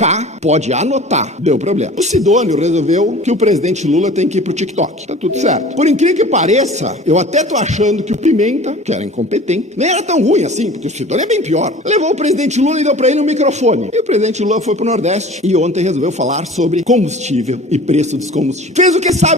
K, pode anotar, deu problema. O Sidônio resolveu que o presidente Lula tem que ir pro TikTok. Tá tudo certo. Por incrível que pareça, eu até tô achando que o Pimenta, que era incompetente, nem era tão ruim assim, porque o Sidônio é bem pior. Levou o presidente Lula e deu pra ele um microfone. E o presidente Lula foi pro Nordeste e ontem resolveu falar sobre combustível e preço dos combustíveis. Fez o que sabe.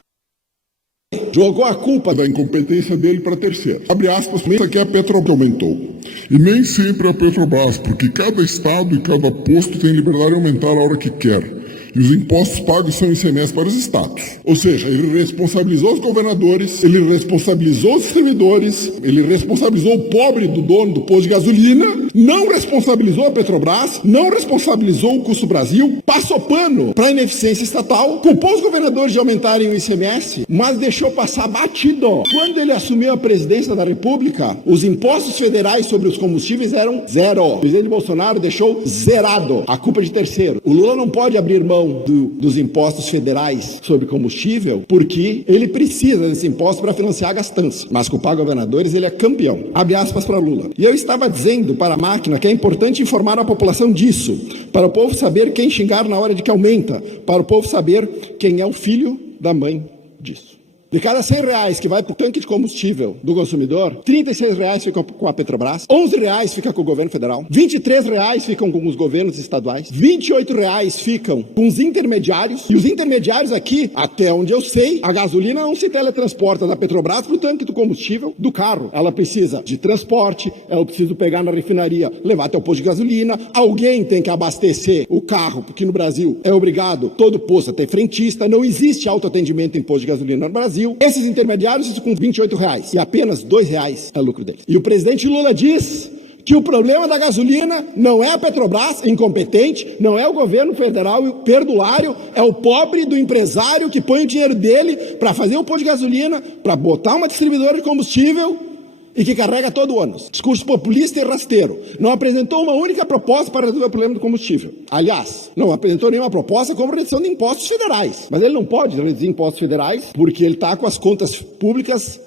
Jogou a culpa da incompetência dele para terceiros. Abre aspas, isso aqui é a Petrobras que aumentou. E nem sempre é a Petrobras, porque cada estado e cada posto tem liberdade de aumentar a hora que quer. E os impostos pagos são ICMS para os estados. Ou seja, ele responsabilizou os governadores, ele responsabilizou os servidores, ele responsabilizou o pobre do dono do posto de gasolina, não responsabilizou a Petrobras, não responsabilizou o Custo Brasil, passou pano para a ineficiência estatal, culpou os governadores de aumentarem o ICMS, mas deixou passar batido. Quando ele assumiu a presidência da República, os impostos federais sobre os combustíveis eram zero. O presidente Bolsonaro deixou zerado. A culpa de terceiro. O Lula não pode abrir mão dos impostos federais sobre combustível, porque ele precisa desse imposto para financiar a gastança. Mas culpar governadores, ele é campeão. Abre aspas para Lula. E eu estava dizendo para a máquina que é importante informar a população disso, para o povo saber quem xingar na hora de que aumenta, para o povo saber quem é o filho da mãe disso. De cada R$100 que vai para o tanque de combustível do consumidor, R$36 ficam com a Petrobras, R$11 fica com o governo federal, R$23 ficam com os governos estaduais, R$28 ficam com os intermediários, e os intermediários aqui, até onde eu sei, a gasolina não se teletransporta da Petrobras para o tanque do combustível do carro. Ela precisa de transporte, ela precisa pegar na refinaria, levar até o posto de gasolina, alguém tem que abastecer o carro, porque no Brasil é obrigado todo posto a ter frentista, não existe autoatendimento em posto de gasolina no Brasil. Esses intermediários ficam com R$28 e apenas R$2 é lucro deles. E o presidente Lula diz que o problema da gasolina não é a Petrobras, incompetente, não é o governo federal perdulário, é o pobre do empresário que põe o dinheiro dele para fazer um posto de gasolina, para botar uma distribuidora de combustível e que carrega todo o ônus. Discurso populista e rasteiro. Não apresentou uma única proposta para resolver o problema do combustível. Aliás, não apresentou nenhuma proposta como redução de impostos federais. Mas ele não pode reduzir impostos federais porque ele está com as contas públicas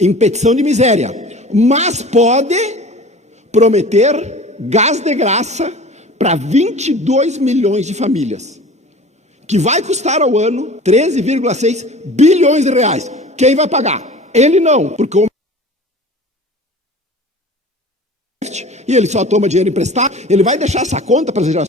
em petição de miséria. Mas pode prometer gás de graça para 22 milhões de famílias, que vai custar ao ano 13,6 bilhões de reais. Quem vai pagar? Ele não, porque o e ele só toma dinheiro emprestado, ele vai deixar essa conta para as gerações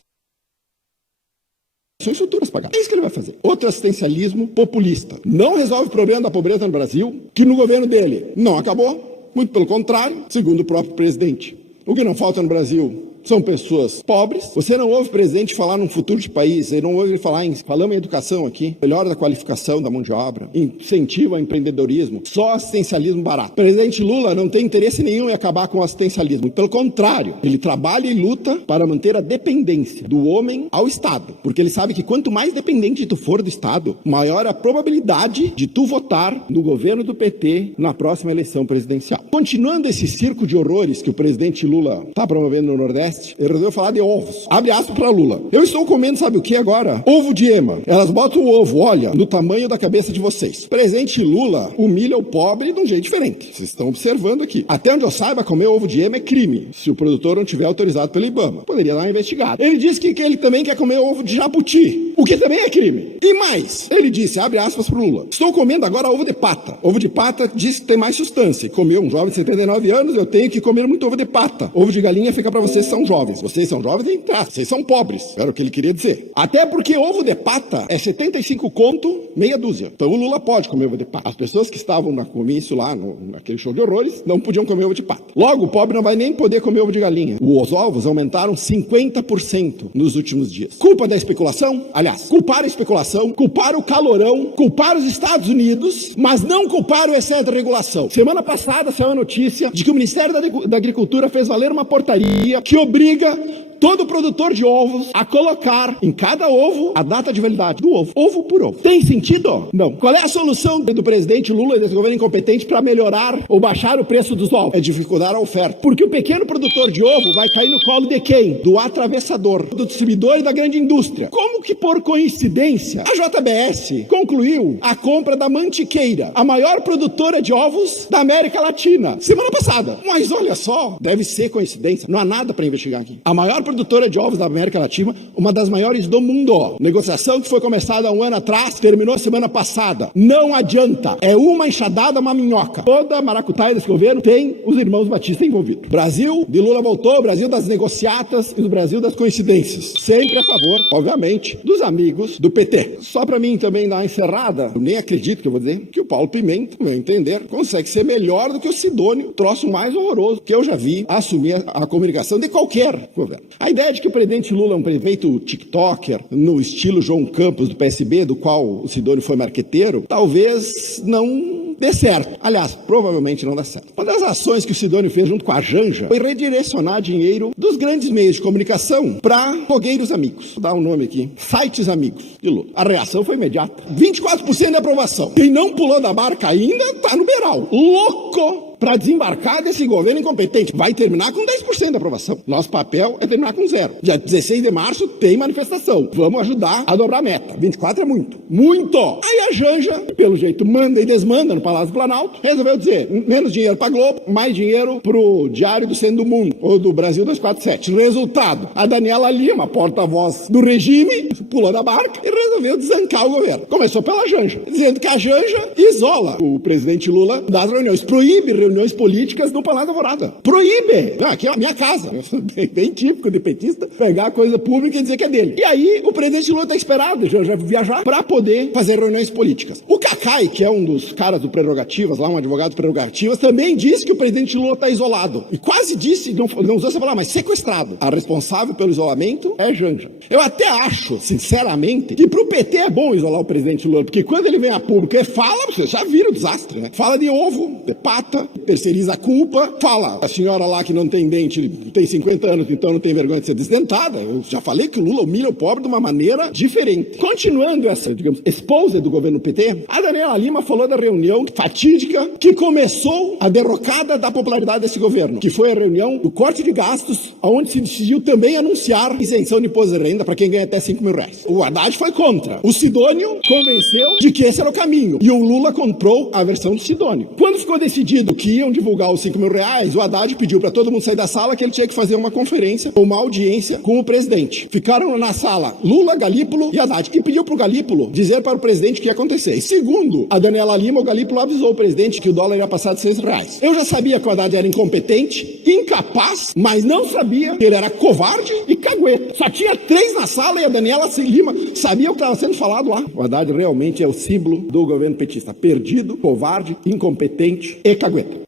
futuras pagar. É isso que ele vai fazer. Outro assistencialismo populista. Não resolve o problema da pobreza no Brasil, que no governo dele não acabou, muito pelo contrário, segundo o próprio presidente. O que não falta no Brasil são pessoas pobres. Você não ouve o presidente falar num futuro de país, você não ouve ele falar falamos em educação aqui, melhora da qualificação da mão de obra, incentivo ao empreendedorismo, só assistencialismo barato. O presidente Lula não tem interesse nenhum em acabar com o assistencialismo, pelo contrário, ele trabalha e luta para manter a dependência do homem ao Estado, porque ele sabe que quanto mais dependente tu for do Estado, maior a probabilidade de tu votar no governo do PT na próxima eleição presidencial. Continuando esse circo de horrores que o presidente Lula está promovendo no Nordeste, ele resolveu falar de ovos. Abre aspas para Lula. Eu estou comendo, sabe o que agora? Ovo de ema. Elas botam o ovo, olha, no tamanho da cabeça de vocês. Presidente Lula humilha o pobre de um jeito diferente. Vocês estão observando aqui. Até onde eu saiba, comer ovo de ema é crime, se o produtor não tiver autorizado pelo IBAMA. Poderia dar uma investigada. Ele disse que ele também quer comer ovo de jabuti, o que também é crime. E mais, ele disse, abre aspas para Lula, estou comendo agora ovo de pata. Ovo de pata diz que tem mais substância. Comeu um jovem de 79 anos, eu tenho que comer muito ovo de pata. Ovo de galinha fica para vocês, são jovens. Vocês são jovens e vocês são pobres. Era o que ele queria dizer. Até porque ovo de pata é 75 conto, meia dúzia. Então o Lula pode comer ovo de pata. As pessoas que estavam na comício lá, naquele show de horrores, não podiam comer ovo de pata. Logo, o pobre não vai nem poder comer ovo de galinha. Os ovos aumentaram 50% nos últimos dias. Culpa da especulação? Aliás, culparam a especulação, culparam o calorão, culparam os Estados Unidos, mas não culparam o excesso de regulação. Semana passada saiu a notícia de que o Ministério da Agricultura fez valer uma portaria que obriga todo produtor de ovos a colocar em cada ovo a data de validade do ovo. Ovo por ovo. Tem sentido? Não. Qual é a solução do presidente Lula e desse governo incompetente para melhorar ou baixar o preço dos ovos? É dificultar a oferta. Porque o pequeno produtor de ovo vai cair no colo de quem? Do atravessador, do distribuidor e da grande indústria. Como que por coincidência a JBS concluiu a compra da Mantiqueira, a maior produtora de ovos da América Latina, semana passada? Mas olha só, deve ser coincidência. Não há nada para investigar aqui. A maior produtora de ovos da América Latina, uma das maiores do mundo. Negociação que foi começada há um ano atrás, terminou semana passada. Não adianta. É uma enxadada, uma minhoca. Toda a maracutaia desse governo tem os irmãos Batista envolvidos. Brasil de Lula voltou, Brasil das negociatas e do Brasil das coincidências. Sempre a favor, obviamente, dos amigos do PT. Só para mim também dar uma encerrada, eu nem acredito que eu vou dizer, que o Paulo Pimenta, no meu entender, consegue ser melhor do que o Sidônio, troço mais horroroso que eu já vi assumir a comunicação de qualquer governo. A ideia de que o presidente Lula é um prefeito tiktoker, no estilo João Campos do PSB, do qual o Sidônio foi marqueteiro, talvez não dê certo. Aliás, provavelmente não dá certo. Uma das ações que o Sidônio fez junto com a Janja foi redirecionar dinheiro dos grandes meios de comunicação para blogueiros amigos. Vou dar um nome aqui. Sites amigos de Lula. A reação foi imediata. 24% de aprovação. Quem não pulou da barca ainda está no beiral. Louco para desembarcar desse governo incompetente. Vai terminar com 10% de aprovação. Nosso papel é terminar com 0. Dia 16 de março tem manifestação. Vamos ajudar a dobrar a meta. 24 é muito. Muito! Aí a Janja, pelo jeito, manda e desmanda no Palácio do Planalto, resolveu dizer, menos dinheiro para Globo, mais dinheiro pro Diário do Centro do Mundo, ou do Brasil 247. Resultado, a Daniela Lima, porta-voz do regime, pulou da barca e resolveu desancar o governo. Começou pela Janja, dizendo que a Janja isola o presidente Lula das reuniões, proíbe reuniões políticas no Palácio da Alvorada. Proíbe! Não, aqui é a minha casa. Bem típico de petista, pegar a coisa pública e dizer que é dele. E aí, o presidente Lula está esperado, já viajar, para poder fazer reuniões políticas. O Cacai, que é um dos caras do Prerrogativas, lá um advogado do Prerrogativas, também disse que o presidente Lula está isolado. E quase disse, não usou essa palavra, mas sequestrado. A responsável pelo isolamento é Janja. Eu até acho, sinceramente, que pro PT é bom isolar o presidente Lula, porque quando ele vem a público e fala, você já vira o desastre, né? Fala de ovo, de pata, terceiriza a culpa, fala, a senhora lá que não tem dente, tem 50 anos, então não tem vergonha de ser desdentada. Eu já falei que o Lula humilha o pobre de uma maneira diferente. Continuando essa, digamos, esposa do governo PT, a Daniela Lima falou da reunião fatídica que começou a derrocada da popularidade desse governo, que foi a reunião do corte de gastos, onde se decidiu também anunciar isenção de imposto de renda para quem ganha até 5 mil reais. O Haddad foi contra. O Sidônio convenceu de que esse era o caminho. E o Lula comprou a versão do Sidônio. Quando ficou decidido que iam divulgar os 5 mil reais, o Haddad pediu para todo mundo sair da sala que ele tinha que fazer uma conferência ou uma audiência com o presidente. Ficaram na sala Lula, Galípolo e Haddad. E pediu para o Galípolo dizer para o presidente o que ia acontecer. E segundo a Daniela Lima, o Galípolo avisou o presidente que o dólar ia passar de 6 reais. Eu já sabia que o Haddad era incompetente, incapaz, mas não sabia que ele era covarde e cagueta. Só tinha 3 na sala e a Daniela Lima sabia o que estava sendo falado lá. O Haddad realmente é o símbolo do governo petista. Perdido, covarde, incompetente e cagueta.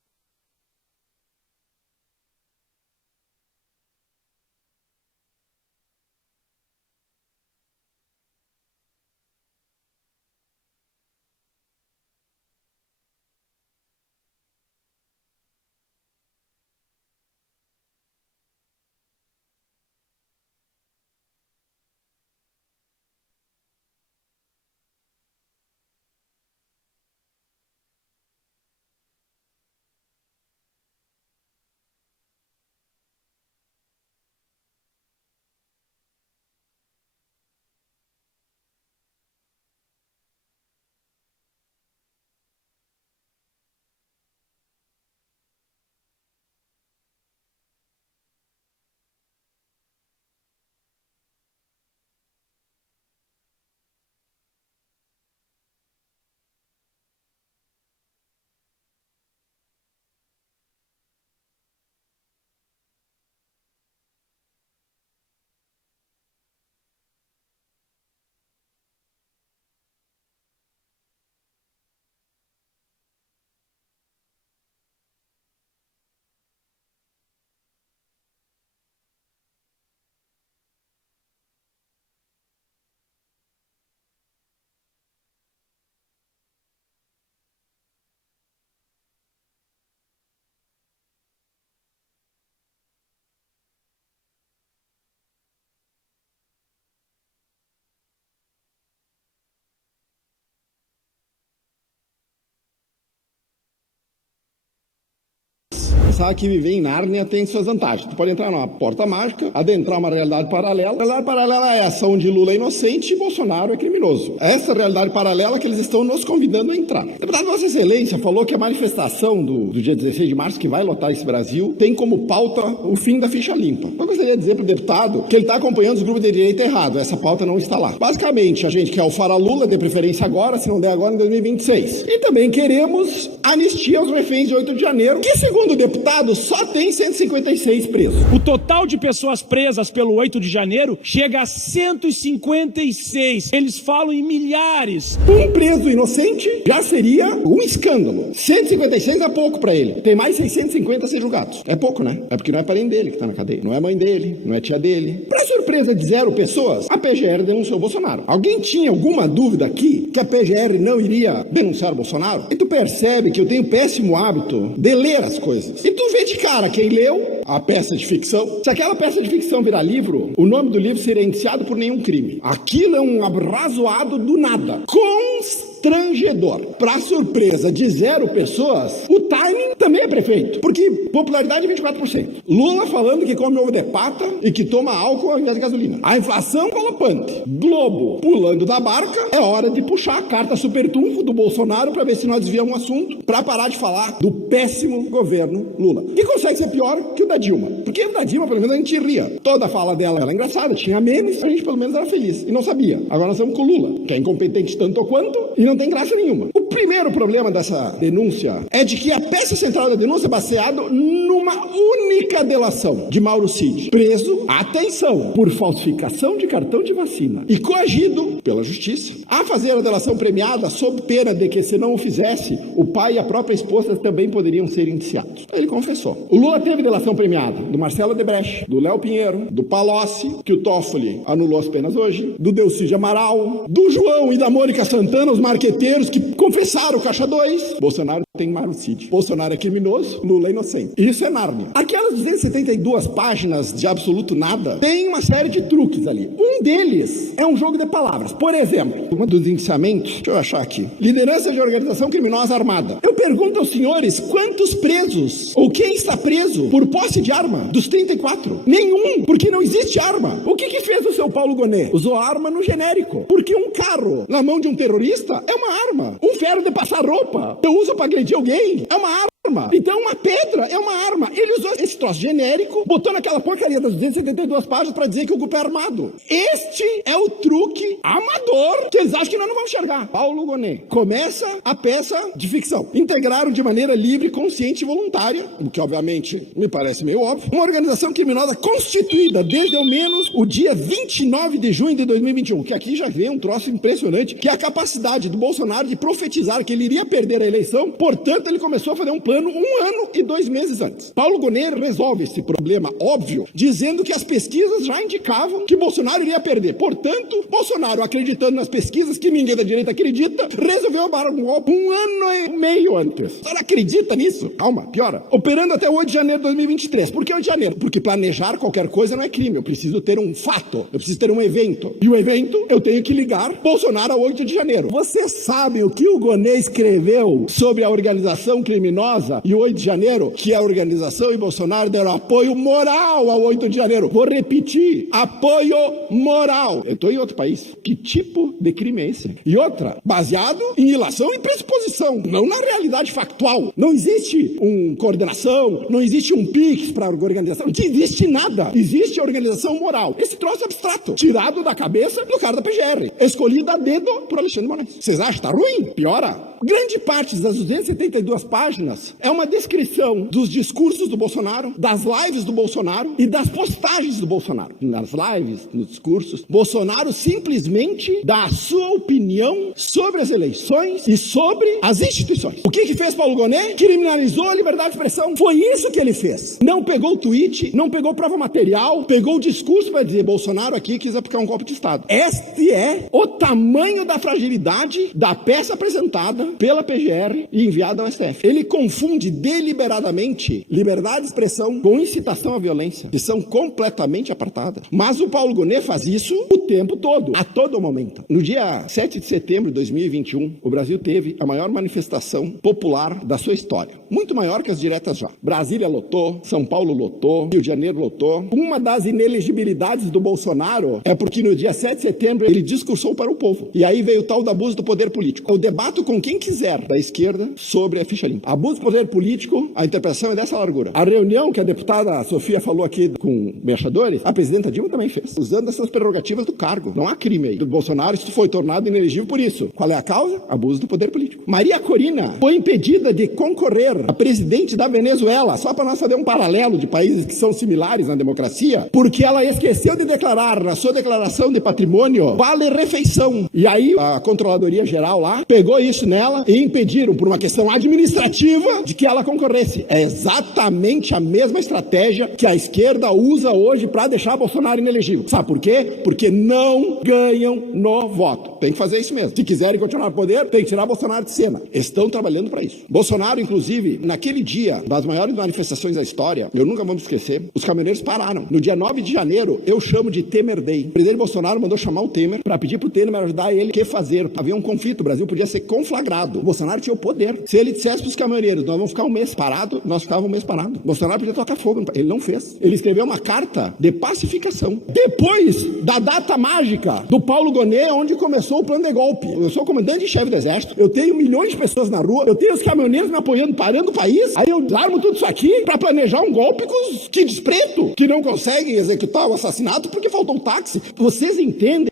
pensar que viver em Nárnia tem suas vantagens. Tu pode entrar numa porta mágica, adentrar uma realidade paralela. A realidade paralela é essa, onde Lula é inocente e Bolsonaro é criminoso. É essa realidade paralela que eles estão nos convidando a entrar. Deputado Vossa Excelência falou que a manifestação do dia 16 de março, que vai lotar esse Brasil, tem como pauta o fim da ficha limpa. Eu gostaria de dizer para o deputado que ele está acompanhando os grupos de direita errado. Essa pauta não está lá. Basicamente, a gente quer o fara Lula, de preferência agora, se não der agora, em 2026. E também queremos anistia aos reféns de 8 de janeiro, que, segundo o deputado, só tem 156 presos. O total de pessoas presas pelo 8 de janeiro chega a 156. Eles falam em milhares. Um preso inocente já seria um escândalo. 156 é pouco para ele. Tem mais 650 a ser julgados. É pouco, né? É porque não é parente dele que tá na cadeia. Não é mãe dele, não é tia dele. Para surpresa de 0 pessoas, a PGR denunciou Bolsonaro. Alguém tinha alguma dúvida aqui que a PGR não iria denunciar o Bolsonaro? E tu percebe que eu tenho péssimo hábito de ler as coisas. E tu vê de cara quem leu a peça de ficção. Se aquela peça de ficção virar livro, o nome do livro seria indiciado por nenhum crime. Aquilo é um arrazoado do nada. Constrangedor. Para surpresa de 0 pessoas, o timing também é perfeito. Porque popularidade é 24%. Lula falando que come ovo de pata e que toma álcool ao invés de gasolina. A inflação galopante. Globo pulando da barca. É hora de puxar a carta super trunfo do Bolsonaro para ver se nós desviamos um assunto, para parar de falar do péssimo governo Lula. Que consegue ser pior que o da Dilma. Porque o da Dilma, pelo menos, a gente ria. Toda a fala dela era engraçada, tinha memes, a gente pelo menos era feliz. E não sabia. Agora nós estamos com o Lula, que é incompetente tanto quanto e não tem graça nenhuma. O primeiro problema dessa denúncia é de que a peça central da denúncia é baseada numa única delação de Mauro Cid, preso, atenção, por falsificação de cartão de vacina e coagido pela justiça a fazer a delação premiada sob pena de que, se não o fizesse, o pai e a própria esposa também poderiam ser indiciados. Ele confessou. O Lula teve delação premiada do Marcelo Odebrecht, do Léo Pinheiro, do Palocci, que o Toffoli anulou as penas hoje, do Delcídio Amaral, do João e da Mônica Santana, os marqueteiros que confessaram o Caixa 2. Bolsonaro tem Mauro Cid. Bolsonaro é criminoso, Lula é inocente. Isso é Nárnia. Aquelas 272 páginas de absoluto nada tem uma série de truques ali. Um deles é um jogo de palavras. Por exemplo, um dos indiciamentos, deixa eu achar aqui, liderança de organização criminosa armada. Eu pergunto aos senhores, quantos presos, ou quem está preso por posse de arma dos 34? Nenhum, porque não existe arma. O que fez o seu Paulo Gonet? Usou arma no genérico. Porque um carro na mão de um terrorista é uma arma. Um ferro de passar roupa eu uso para agredir alguém é uma arma. Então uma pedra é uma arma. Ele usou esse troço genérico, botou naquela porcaria das 272 páginas para dizer que o grupo é armado. Este é o truque amador que eles acham que nós não vamos enxergar. Paulo Gonet. Começa a peça de ficção. Integraram de maneira livre, consciente e voluntária, o que obviamente me parece meio óbvio, uma organização criminosa constituída desde ao menos o dia 29 de junho de 2021, que aqui já vem um troço impressionante, que é a capacidade do Bolsonaro de profetizar que ele iria perder a eleição, portanto ele começou a fazer um plano 1 ano e 2 meses antes. Paulo Gonet resolve esse problema óbvio, dizendo que as pesquisas já indicavam que Bolsonaro iria perder. Portanto, Bolsonaro, acreditando nas pesquisas que ninguém da direita acredita, resolveu dar um golpe 1 ano e meio antes. Você não acredita nisso? Calma, piora. Operando até 8 de janeiro de 2023. Por que 8 de janeiro? Porque planejar qualquer coisa não é crime. Eu preciso ter um fato. Eu preciso ter um evento. E o evento, eu tenho que ligar Bolsonaro a 8 de janeiro. Vocês sabem o que o Gonet escreveu sobre a organização criminosa e o 8 de janeiro? Que a organização e Bolsonaro deram apoio moral ao 8 de janeiro. Vou repetir, apoio moral. Eu estou em outro país. Que tipo de crime é esse? E outra, baseado em ilação e pressuposição, não na realidade factual. Não existe uma coordenação, não existe um PIX para a organização, não existe nada. Existe a organização moral. Esse troço é abstrato, tirado da cabeça do cara da PGR, escolhido a dedo por Alexandre Moraes. Vocês acham que tá ruim? Piora. Grande parte das 272 páginas é uma descrição dos discursos do Bolsonaro, das lives do Bolsonaro e das postagens do Bolsonaro. Nas lives, nos discursos, Bolsonaro simplesmente dá a sua opinião sobre as eleições e sobre as instituições. O que fez Paulo Gonet? Criminalizou a liberdade de expressão. Foi isso que ele fez. Não pegou o tweet, não pegou prova material, pegou o discurso para dizer Bolsonaro aqui quis aplicar um golpe de Estado. Este é o tamanho da fragilidade da peça apresentada pela PGR e enviada ao STF. Ele confunde deliberadamente liberdade de expressão com incitação à violência, que são completamente apartadas. Mas o Paulo Gonet faz isso o tempo todo, a todo momento. No dia 7 de setembro de 2021, o Brasil teve a maior manifestação popular da sua história. Muito maior que as diretas já. Brasília lotou, São Paulo lotou, Rio de Janeiro lotou. Uma das inelegibilidades do Bolsonaro é porque no dia 7 de setembro ele discursou para o povo. E aí veio o tal do abuso do poder político. Eu debato com quem quiser da esquerda sobre a ficha limpa. Abuso do poder político, a interpretação é dessa largura. A reunião que a deputada Sofia falou aqui com embaixadores, a presidenta Dilma também fez, usando essas prerrogativas do cargo. Não há crime aí. Do Bolsonaro isso foi tornado inelegível por isso. Qual é a causa? Abuso do poder político. Maria Corina foi impedida de concorrer a presidente da Venezuela, só para nós fazer um paralelo de países que são similares na democracia, porque ela esqueceu de declarar na sua declaração de patrimônio vale refeição. E aí a Controladoria Geral lá pegou isso nela e impediram por uma questão administrativa de que ela concorresse. É exatamente a mesma estratégia que a esquerda usa hoje para deixar Bolsonaro inelegível. Sabe por quê? Porque não ganham no voto. Tem que fazer isso mesmo. Se quiserem continuar no poder, tem que tirar Bolsonaro de cena. Estão trabalhando para isso. Bolsonaro, inclusive, naquele dia das maiores manifestações da história, eu nunca vou me esquecer, os caminhoneiros pararam. No dia 9 de janeiro, eu chamo de Temer Day. O presidente Bolsonaro mandou chamar o Temer para pedir pro Temer ajudar ele o que fazer. Havia um conflito, o Brasil podia ser conflagrado. O Bolsonaro tinha o poder. Se ele dissesse pros caminhoneiros, nós vamos ficar um mês parado, nós ficávamos um mês parado. Bolsonaro podia tocar fogo. Ele não fez. Ele escreveu uma carta de pacificação. Depois da data mágica do Paulo Gonet, onde começou o plano de golpe. Eu sou comandante-chefe do Exército, eu tenho milhões de pessoas na rua, eu tenho os caminhoneiros me apoiando, parando o país, aí eu armo tudo isso aqui para planejar um golpe com os que despreto, que não conseguem executar o assassinato porque faltou um táxi. Vocês entendem?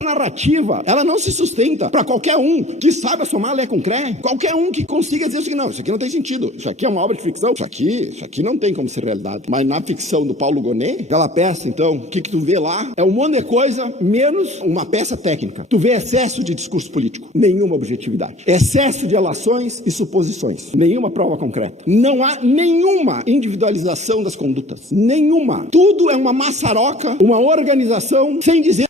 A narrativa, ela não se sustenta para qualquer um que saiba somar Lé com Cré, qualquer um que consiga dizer assim, não, isso aqui não tem sentido, isso aqui é uma obra de ficção, isso aqui não tem como ser realidade. Mas na ficção do Paulo Gonet, aquela peça, então, o que tu vê lá é um monte de coisa, menos uma peça técnica. Tu vê excesso de discurso político, nenhuma objetividade. Excesso de relações e suposições, nenhuma prova concreta. Não há nenhuma individualização das condutas, nenhuma. Tudo é uma maçaroca, uma organização sem dizer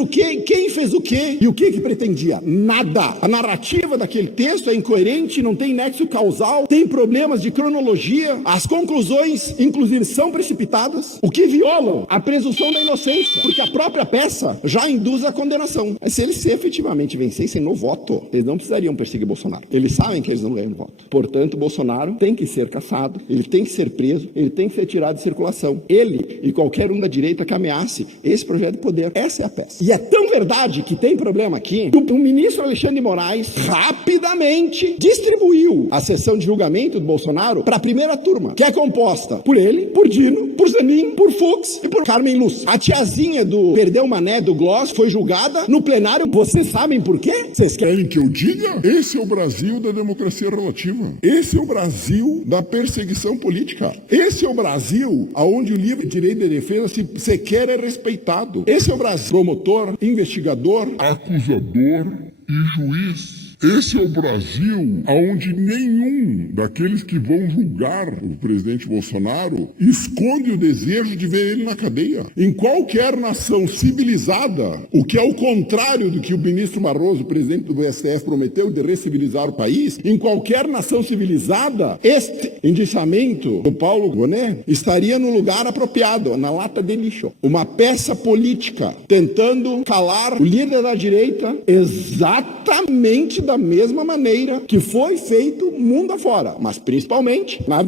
o que, quem fez o que e o que pretendia? Nada. A narrativa daquele texto é incoerente, não tem nexo causal, tem problemas de cronologia, as conclusões, inclusive, são precipitadas, o que violam a presunção da inocência, porque a própria peça já induz a condenação. Mas se eles efetivamente vencessem no voto, eles não precisariam perseguir Bolsonaro. Eles sabem que eles não ganham no voto. Portanto, Bolsonaro tem que ser caçado, ele tem que ser preso, ele tem que ser tirado de circulação. Ele e qualquer um da direita que ameace esse projeto de poder. Essa é a peça. E é tão verdade que tem problema aqui, que o ministro Alexandre de Moraes rapidamente distribuiu a sessão de julgamento do Bolsonaro para a primeira turma, que é composta por ele, por Dino, por Zanin, por Fux e por Carmen Lúcia. A tiazinha do Perdeu Mané do Gloss foi julgada no plenário. Vocês sabem por quê? Vocês querem que eu diga? Esse é o Brasil da democracia relativa. Esse é o Brasil da perseguição política. Esse é o Brasil onde o livre direito de defesa sequer é respeitado. Esse é o Brasil promotor, investigador, acusador e juiz. Esse é o Brasil onde nenhum daqueles que vão julgar o presidente Bolsonaro esconde o desejo de ver ele na cadeia. Em qualquer nação civilizada, o que é o contrário do que o ministro Barroso, o presidente do STF, prometeu de recivilizar o país, em qualquer nação civilizada, este indiciamento do Paulo Gonet estaria no lugar apropriado, na lata de lixo. Uma peça política tentando calar o líder da direita exatamente da mesma maneira que foi feito mundo afora, mas principalmente na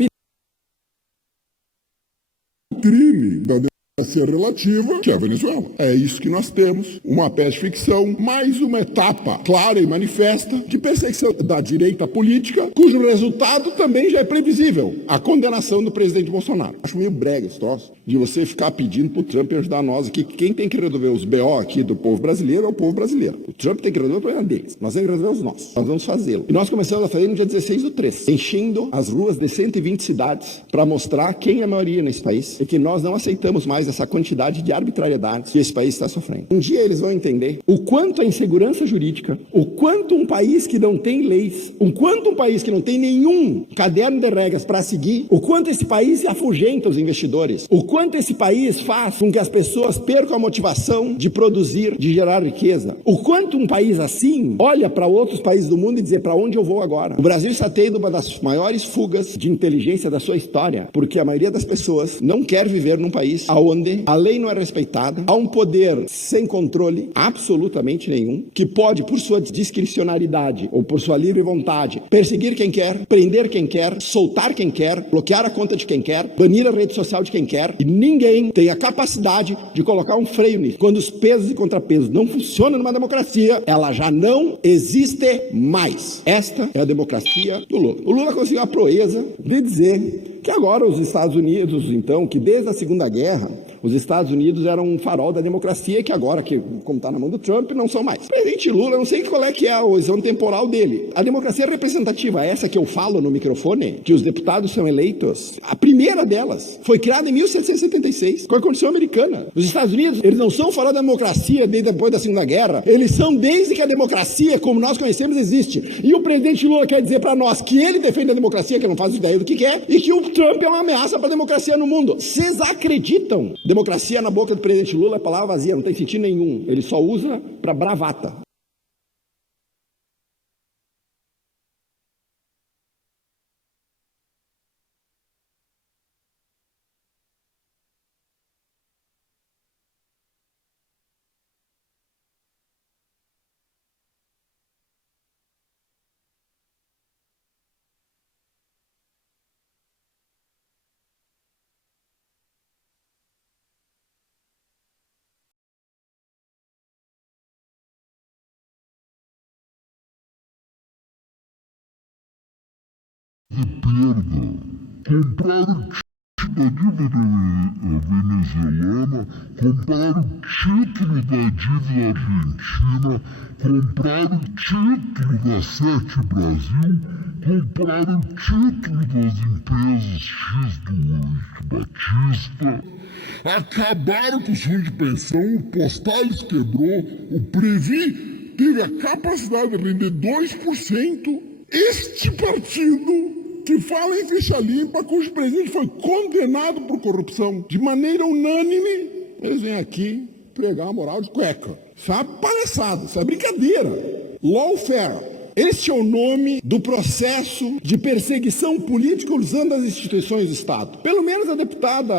vitrine da democracia relativa, que é a Venezuela. É isso que nós temos, uma peça de ficção, mais uma etapa clara e manifesta de perseguição da direita política, cujo resultado também já é previsível, a condenação do presidente Bolsonaro. Acho meio brega esse troço de você ficar pedindo pro Trump ajudar nós aqui. Quem tem que resolver os BO aqui do povo brasileiro é o povo brasileiro. O Trump tem que resolver o problema deles. Nós temos que resolver os nossos. Nós vamos fazê-lo. E nós começamos a fazer no dia 16/3, enchendo as ruas de 120 cidades para mostrar quem é a maioria nesse país e que nós não aceitamos mais dessa quantidade de arbitrariedades que esse país está sofrendo. Um dia eles vão entender o quanto a insegurança jurídica, o quanto um país que não tem leis, o quanto um país que não tem nenhum caderno de regras para seguir, o quanto esse país afugenta os investidores, o quanto esse país faz com que as pessoas percam a motivação de produzir, de gerar riqueza, o quanto um país assim olha para outros países do mundo e dizer para onde eu vou agora. O Brasil está tendo uma das maiores fugas de inteligência da sua história, porque a maioria das pessoas não quer viver num país onde a lei não é respeitada, há um poder sem controle absolutamente nenhum, que pode, por sua discricionariedade ou por sua livre vontade, perseguir quem quer, prender quem quer, soltar quem quer, bloquear a conta de quem quer, banir a rede social de quem quer, e ninguém tem a capacidade de colocar um freio nisso. Quando os pesos e contrapesos não funcionam numa democracia, ela já não existe mais. Esta é a democracia do Lula. O Lula conseguiu a proeza de dizer que agora os Estados Unidos, então, que desde a Segunda Guerra, os Estados Unidos eram um farol da democracia, que agora, que como está na mão do Trump, não são mais. O presidente Lula, não sei qual é que é a horizonte temporal dele. A democracia representativa, essa que eu falo no microfone, que os deputados são eleitos, a primeira delas foi criada em 1776, com a Constituição Americana. Os Estados Unidos, eles não são o farol da democracia desde depois da Segunda Guerra, eles são desde que a democracia, como nós conhecemos, existe. E o presidente Lula quer dizer para nós que ele defende a democracia, que não faz ideia do que quer, e que o Trump é uma ameaça para a democracia no mundo. Vocês acreditam? Democracia na boca do presidente Lula é palavra vazia, não tem sentido nenhum. Ele só usa para bravata. de perda. Compraram da dívida venezuelana, compraram título da dívida argentina, compraram título da Sete Brasil, compraram título das empresas X do Eike Batista, acabaram com os fundos de pensão, o Postales quebrou, o Previ teve a capacidade de render 2%. Este partido que fala em ficha limpa, cujo presidente foi condenado por corrupção de maneira unânime, eles vêm aqui pregar a moral de cueca. Isso é uma palhaçada, isso é brincadeira. Lawfare. Este é o nome do processo de perseguição política usando as instituições do Estado. Pelo menos a deputada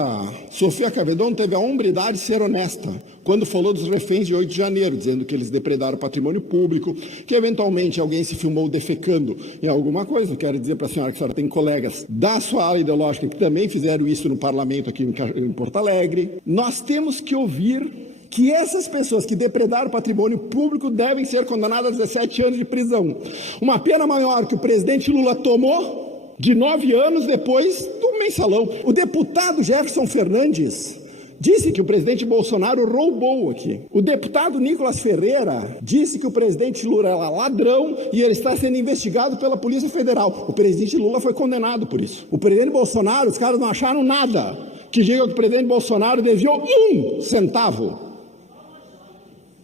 Sofia Cavedon teve a hombridade de ser honesta quando falou dos reféns de 8 de janeiro, dizendo que eles depredaram o patrimônio público, que eventualmente alguém se filmou defecando em alguma coisa. Eu quero dizer para a senhora que a senhora tem colegas da sua ala ideológica que também fizeram isso no parlamento aqui em Porto Alegre. Nós temos que ouvir que essas pessoas que depredaram o patrimônio público devem ser condenadas a 17 anos de prisão. Uma pena maior que o presidente Lula tomou de 9 anos depois do mensalão. O deputado Jefferson Fernandes disse que o presidente Bolsonaro roubou aqui. O deputado Nicolas Ferreira disse que o presidente Lula era ladrão e ele está sendo investigado pela Polícia Federal. O presidente Lula foi condenado por isso. O presidente Bolsonaro, os caras não acharam nada que diga que o presidente Bolsonaro desviou 1 centavo.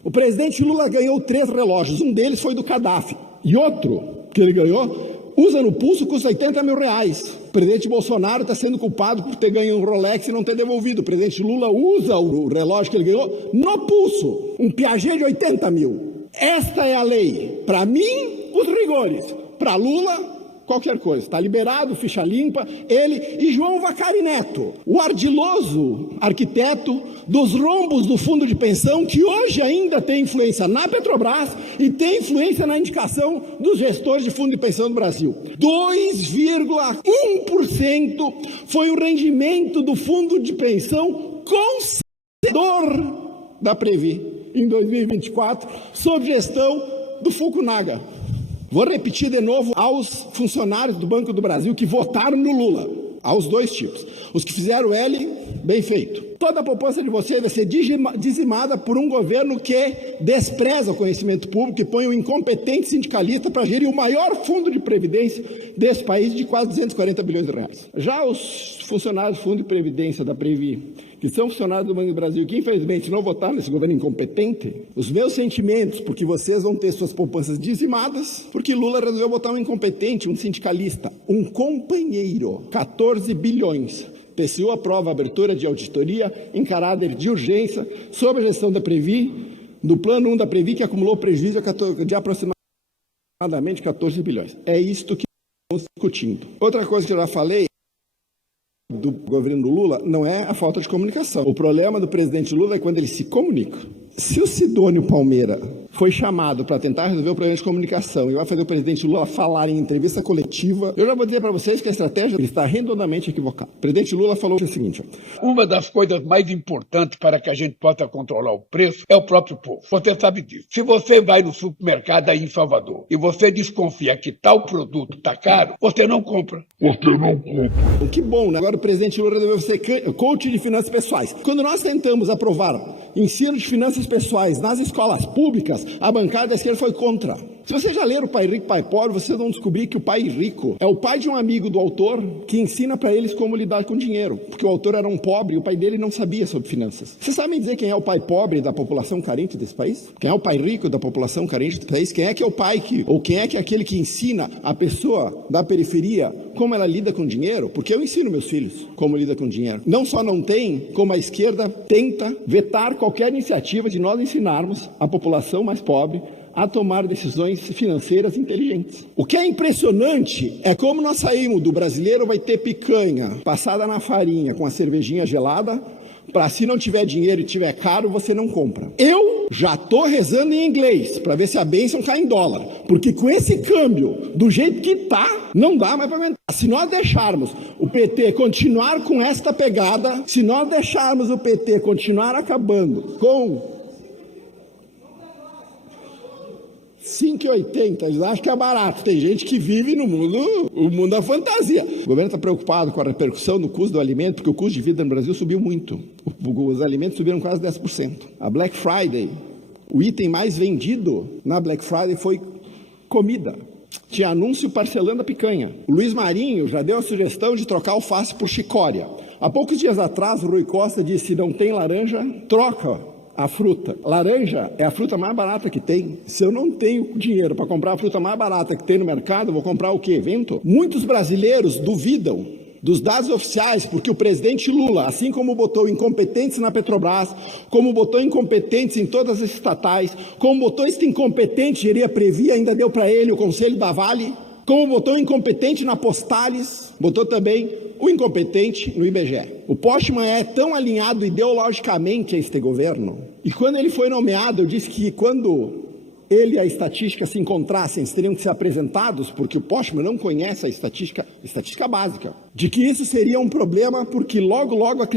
O presidente Lula ganhou 3 relógios, um deles foi do Gaddafi, e outro que ele ganhou, usa no pulso, custa R$80 mil. O presidente Bolsonaro está sendo culpado por ter ganho um Rolex e não ter devolvido. O presidente Lula usa o relógio que ele ganhou no pulso, um Piaget de 80 mil. Esta é a lei. Para mim, os rigores. Para Lula, qualquer coisa. Está liberado, ficha limpa, ele e João Vacari Neto, o ardiloso arquiteto dos rombos do fundo de pensão, que hoje ainda tem influência na Petrobras e tem influência na indicação dos gestores de fundo de pensão do Brasil. 2,1% foi o rendimento do fundo de pensão concededor da Previ em 2024, sob gestão do Fukunaga. Vou repetir de novo aos funcionários do Banco do Brasil que votaram no Lula, aos 2 tipos. Os que fizeram L, bem feito. Toda a proposta de vocês vai ser dizimada por um governo que despreza o conhecimento público e põe um incompetente sindicalista para gerir o maior fundo de previdência desse país de quase 240 bilhões de reais. Já os funcionários do Fundo de Previdência da Previ, que são funcionários do Banco do Brasil, que infelizmente não votaram nesse governo incompetente, os meus sentimentos, porque vocês vão ter suas poupanças dizimadas, porque Lula resolveu botar um incompetente, um sindicalista, um companheiro, 14 bilhões. TCU aprova a abertura de auditoria em caráter de urgência sobre a gestão da Previ, do plano 1 da Previ, que acumulou prejuízo de aproximadamente 14 bilhões. É isto que estamos discutindo. Outra coisa que eu já falei do governo Lula não é a falta de comunicação. O problema do presidente Lula é quando ele se comunica. Se o Sidônio Palmeira foi chamado para tentar resolver o problema de comunicação e vai fazer o presidente Lula falar em entrevista coletiva, eu já vou dizer para vocês que a estratégia ele está redondamente equivocada. O presidente Lula falou o seguinte: uma das coisas mais importantes para que a gente possa controlar o preço é o próprio povo. Você sabe disso. Se você vai no supermercado aí em Salvador e você desconfia que tal produto está caro, você não compra. Que bom, né? Agora o presidente Lula resolveu ser coach de finanças pessoais. Quando nós tentamos aprovar ensino de finanças pessoais nas escolas públicas, a bancada da esquerda foi contra. Se vocês já leram Pai Rico, Pai Pobre, vocês vão descobrir que o pai rico é o pai de um amigo do autor que ensina para eles como lidar com dinheiro, porque o autor era um pobre e o pai dele não sabia sobre finanças. Vocês sabem dizer quem é o pai pobre da população carente desse país? Quem é o pai rico da população carente desse país? Quem é que é o pai ou quem é que é aquele que ensina a pessoa da periferia como ela lida com dinheiro? Porque eu ensino meus filhos como lida com dinheiro. Não só não tem, como a esquerda tenta vetar qualquer iniciativa de nós ensinarmos a população mais pobre a tomar decisões financeiras inteligentes. O que é impressionante é como nós saímos do brasileiro vai ter picanha passada na farinha com a cervejinha gelada, para se não tiver dinheiro e tiver caro, você não compra. Eu já estou rezando em inglês para ver se a bênção cai em dólar, porque com esse câmbio, do jeito que está, não dá mais para aguentar. Se nós deixarmos o PT continuar com esta pegada, se nós deixarmos o PT continuar acabando com 5,80, eles acham que é barato. Tem gente que vive no mundo da fantasia. O governo está preocupado com a repercussão do custo do alimento, porque o custo de vida no Brasil subiu muito. Os alimentos subiram quase 10%. A Black Friday, o item mais vendido na Black Friday foi comida. Tinha anúncio parcelando a picanha. O Luiz Marinho já deu a sugestão de trocar alface por chicória. Há poucos dias atrás, o Rui Costa disse: não tem laranja, troca a fruta. Laranja é a fruta mais barata que tem. Se eu não tenho dinheiro para comprar a fruta mais barata que tem no mercado, eu vou comprar o quê? Vento? Muitos brasileiros duvidam dos dados oficiais, porque o presidente Lula, assim como botou incompetentes na Petrobras, como botou incompetentes em todas as estatais, como botou este incompetente gerir a Previ, ainda deu para ele o conselho da Vale, como botou incompetente na Postales, botou também o incompetente no IBGE. O Postman é tão alinhado ideologicamente a este governo, e quando ele foi nomeado, eu disse que quando ele e a estatística se encontrassem, eles teriam que ser apresentados, porque o Postman não conhece a estatística básica, de que isso seria um problema, porque logo a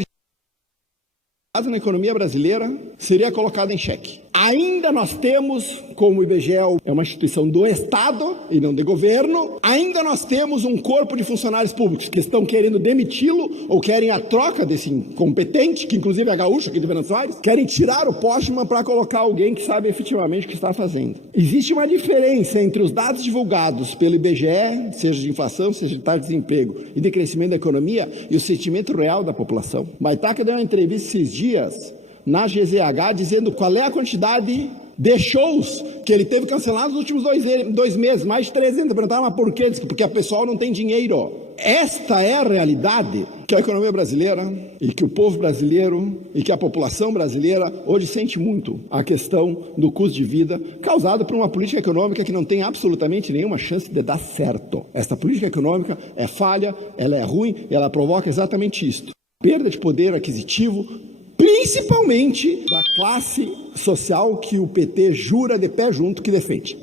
na economia brasileira seria colocada em xeque. Ainda nós temos, como o IBGE é uma instituição do Estado e não de governo, ainda nós temos um corpo de funcionários públicos que estão querendo demiti-lo ou querem a troca desse incompetente, que inclusive é gaúcho aqui de Venâncio Aires, querem tirar o Postman para colocar alguém que sabe efetivamente o que está fazendo. Existe uma diferença entre os dados divulgados pelo IBGE, seja de inflação, seja de taxa de desemprego e de crescimento da economia, e o sentimento real da população. Baitaca deu uma entrevista esses dias na GZH dizendo qual é a quantidade de shows que ele teve cancelados nos últimos 2 meses, mais de 300. Perguntaram, mas por quê? Porque a pessoal não tem dinheiro. Esta é a realidade que a economia brasileira e que o povo brasileiro e que a população brasileira hoje sente muito a questão do custo de vida causado por uma política econômica que não tem absolutamente nenhuma chance de dar certo. Esta política econômica é falha, ela é ruim, ela provoca exatamente isto. Perda de poder aquisitivo, principalmente da classe social que o PT jura de pé junto que defende.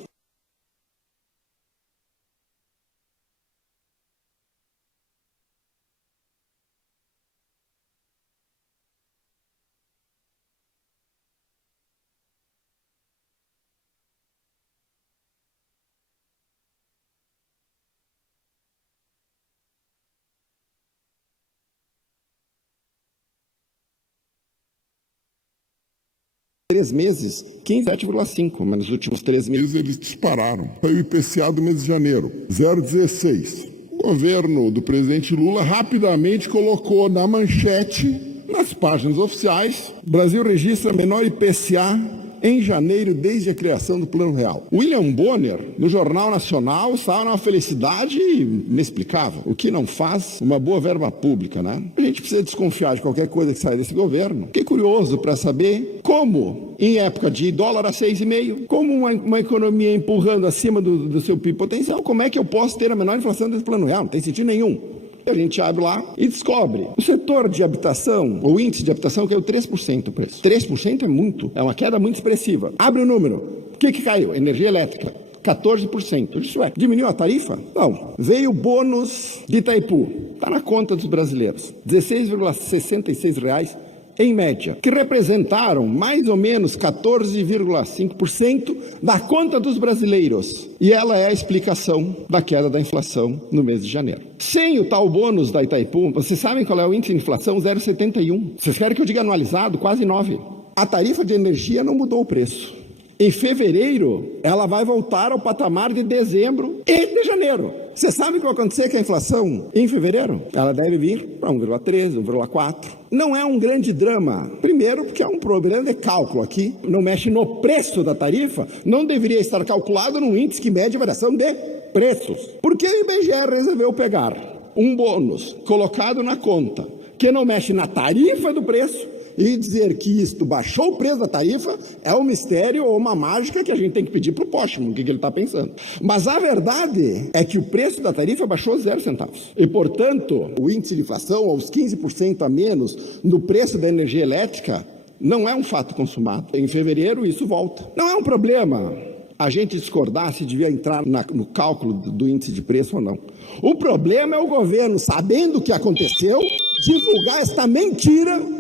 Três meses, 15,7,5, mas nos últimos 3 meses Eles dispararam. Saiu o IPCA do mês de janeiro, 0,16. O governo do presidente Lula rapidamente colocou na manchete Nas páginas oficiais, o Brasil registra menor IPCA em janeiro desde a criação do Plano Real. William Bonner, no Jornal Nacional, estava numa felicidade inexplicável, o que não faz uma boa verba pública, né? A gente precisa desconfiar de qualquer coisa que saia desse governo. Fiquei curioso para saber como, em época de dólar a 6,5, como uma economia empurrando acima do seu PIB potencial, como é que eu posso ter a menor inflação desse Plano Real? Não tem sentido nenhum. A gente abre lá e descobre. O setor de habitação, o índice de habitação caiu 3% o preço. 3% é muito, é uma queda muito expressiva. Abre o número. O que caiu? Energia elétrica. 14%. Isso é, diminuiu a tarifa? Não. Veio o bônus de Itaipu. Está na conta dos brasileiros. R$16,66 em média, que representaram mais ou menos 14,5% da conta dos brasileiros. E ela é a explicação da queda da inflação no mês de janeiro. Sem o tal bônus da Itaipu, vocês sabem qual é o índice de inflação? 0,71. Vocês querem que eu diga anualizado? Quase 9. A tarifa de energia não mudou o preço. Em fevereiro, ela vai voltar ao patamar de dezembro e de janeiro. Você sabe o que vai acontecer com a inflação em fevereiro? Ela deve vir para 1,13, 1,4. Não é um grande drama. Primeiro, porque é um problema de cálculo aqui. Não mexe no preço da tarifa. Não deveria estar calculado num índice que mede a variação de preços. Por que o IBGE resolveu pegar um bônus colocado na conta que não mexe na tarifa do preço e dizer que isto baixou o preço da tarifa é um mistério ou uma mágica que a gente tem que pedir para o Postman, o que ele está pensando. Mas a verdade é que o preço da tarifa baixou 0 centavos. E, portanto, o índice de inflação, aos 15% a menos no preço da energia elétrica, não é um fato consumado. Em fevereiro, isso volta. Não é um problema a gente discordar se devia entrar no cálculo do índice de preço ou não. O problema é o governo, sabendo o que aconteceu, divulgar esta mentira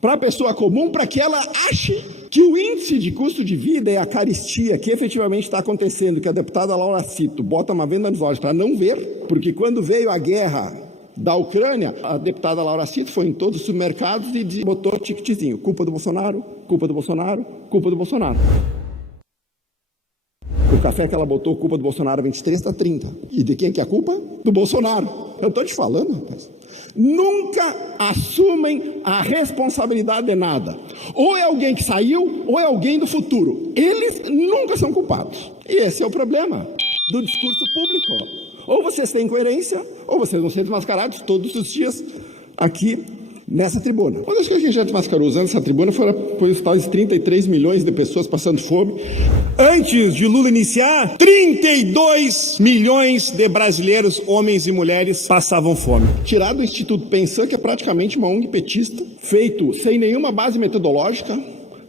para a pessoa comum, para que ela ache que o índice de custo de vida é a carestia que efetivamente está acontecendo, que a deputada Laura Cito bota uma venda nos olhos para não ver, porque quando veio a guerra da Ucrânia, a deputada Laura Cito foi em todos os supermercados e botou ticketzinho, culpa do Bolsonaro, culpa do Bolsonaro, culpa do Bolsonaro. O café que ela botou, culpa do Bolsonaro, 23 está 30. E de quem que é a culpa? Do Bolsonaro. Eu estou te falando, rapaz. Nunca assumem a responsabilidade de nada. Ou é alguém que saiu, ou é alguém do futuro. Eles nunca são culpados. E esse é o problema do discurso público. Ou vocês têm coerência, ou vocês vão ser desmascarados todos os dias aqui nessa tribuna. Uma das coisas que a gente já desmascarou usando essa tribuna foi os tais 33 milhões de pessoas passando fome. Antes de Lula iniciar, 32 milhões de brasileiros, homens e mulheres, passavam fome. Tirado do Instituto Pensan, que é praticamente uma ONG petista, feito sem nenhuma base metodológica,